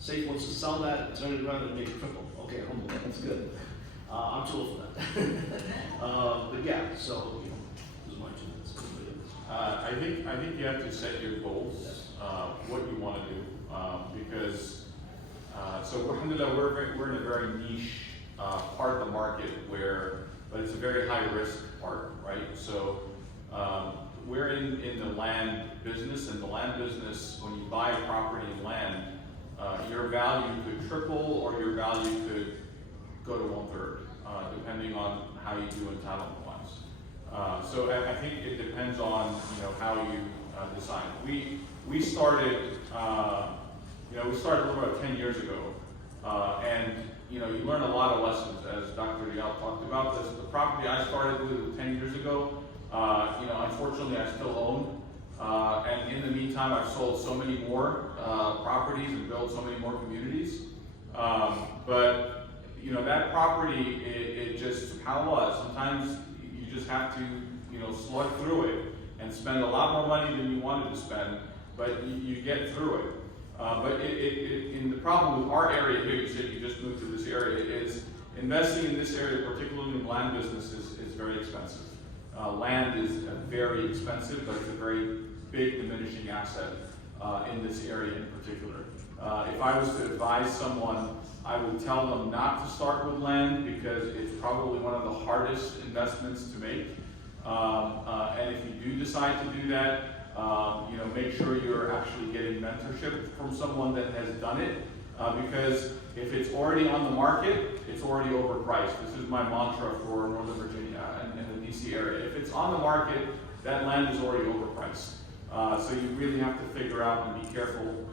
Saif wants to sell that, turn it around, and make it triple. Okay, that's good. I'm too old for that. But yeah, so those are my 2 minutes. I think you have to set your goals, what you want to do, because alhamdulillah, we're in a very niche part of the market but it's a very high risk part, right? So we're in the land business, and the land business, when you buy a property and land, your value could triple or your value could go to 1/3, depending on how you do entitlement-wise. So I think it depends on how you decide. We started a little about 10 years ago, and you learn a lot of lessons, as Dr. Riadh talked about. The property I started with 10 years ago, unfortunately I still own, and in the meantime I've sold so many more properties and built so many more communities. But that property, it just, subhanAllah, sometimes you just have to slug through it and spend a lot more money than you wanted to spend, but you get through it. But in the problem with our area here, you said you just moved to this area, is investing in this area, particularly in land business, is very expensive. Land is very expensive, but it's a very big diminishing asset in this area in particular. If I was to advise someone, I would tell them not to start with land because it's probably one of the hardest investments to make. And if you do decide to do that, make sure you're actually getting mentorship from someone that has done it, because if it's already on the market, it's already overpriced. This is my mantra for Northern Virginia and the DC area. If it's on the market, that land is already overpriced. So you really have to figure out and be careful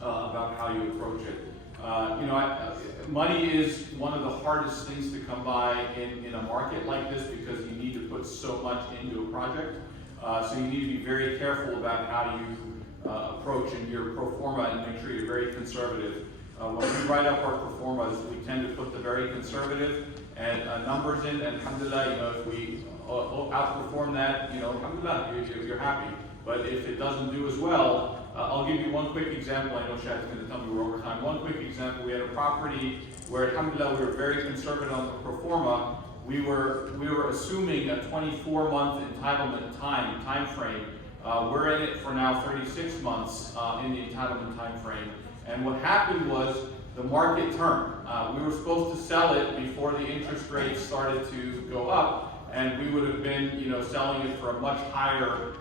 about how you approach it. Money is one of the hardest things to come by in a market like this because you need to put so much into a project. So you need to be very careful about how you approach in your pro forma and make sure you're very conservative. When we write up our pro formas, we tend to put the very conservative and numbers in, and alhamdulillah, if we outperform that, alhamdulillah, you're happy. But if it doesn't do as well, I'll give you one quick example. I know Shad's going to tell me we're over time. One quick example, we had a property where alhamdulillah we were very conservative on the pro forma. We were assuming a 24-month entitlement time frame. We're in it for now 36 months in the entitlement time frame. And what happened was the market turned. We were supposed to sell it before the interest rates started to go up, and we would have been, selling it for a much higher,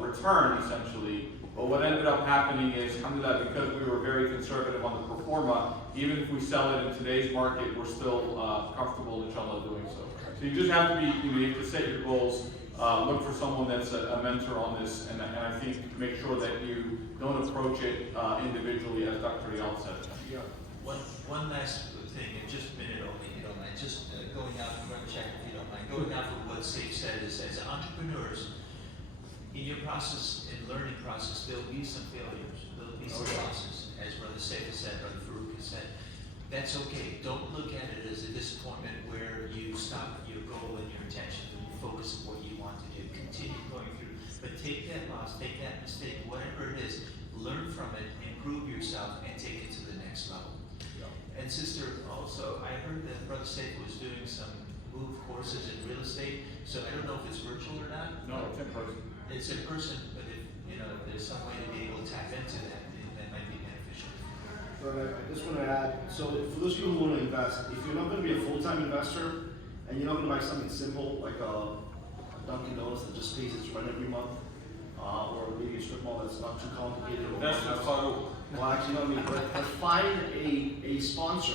return essentially. But what ended up happening is, alhamdulillah, because we were very conservative on the pro forma, even if we sell it in today's market, we're still comfortable, inshallah, doing so. So you just have to be, you have to set your goals, look for someone that's a mentor on this, and I think make sure that you don't approach it individually, as Dr. Riadh said. Yeah. One last thing, and just a minute only, if you don't mind, just going out, check if you don't mind, going out with what Saif said is, as entrepreneurs, in your process, in learning process, there'll be some failures, there'll be some losses, as Brother Saif has said, Brother Farouk has said. That's okay. Don't look at it as a disappointment where you stop your goal and your attention and you focus on what you want to do. Continue going through, but take that loss, take that mistake, whatever it is, learn from it, improve yourself, and take it to the next level. Yeah. And sister, also, I heard that Brother Saif was doing some move courses in real estate, so I don't know if it's virtual or not. No, it's in person. It's in person, but if there's some way to be able to tap into that, that might be beneficial. But I just want to add, so for those people who want to invest, if you're not going to be a full-time investor, and you're not going to buy something simple like a Dunkin' Donuts that just pays its rent every month, or maybe a strip mall that's not too complicated. That's the Farouk. Well, actually, but find a sponsor,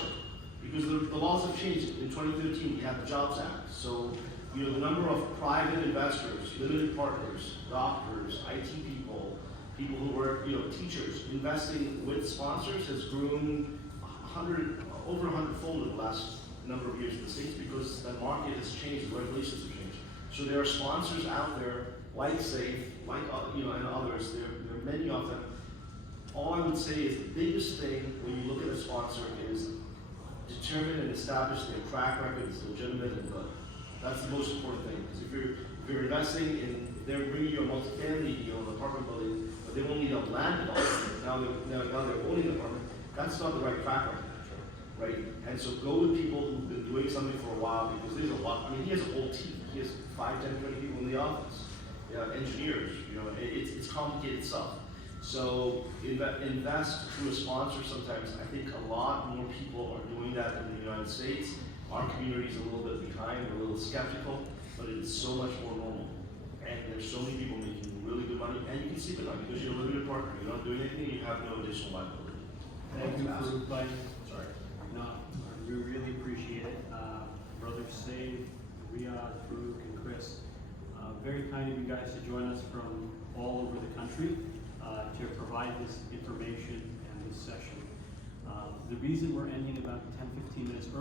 because the laws have changed. In 2013, we had the Jobs Act, so the number of private investors, limited partners, doctors, IT people, people who work, teachers, investing with sponsors has grown over 100-fold in the last number of years in the States because the market has changed, the regulations have changed. So there are sponsors out there like Saif, like and others. There are many of them. All I would say is the biggest thing when you look at a sponsor is determine and establish their track record is legitimate and good. That's the most important thing. Because if you're investing in, they're bringing you a multifamily deal, an apartment building, but they won't need a land development. Now they're owning an apartment. That's not the right track record, right? And so go with people who've been doing something for a while because there's a lot. He has a whole team. He has 5, 10, 20 people in the office. Engineers. It's complicated stuff. So invest through a sponsor. Sometimes I think a lot more people are doing that in the United States. Our community is a little bit behind, we're a little skeptical, but it's so much more normal. And there's so many people making really good money, and you can see it because you're a limited partner. You're not doing anything, you have no additional liability. Thank you for inviting. Sorry. No, we really appreciate it. Brother Saif, Riadh, Farouk, and Chris, very kind of you guys to join us from all over the country to provide this information and this session. The reason we're ending about 10-15 minutes early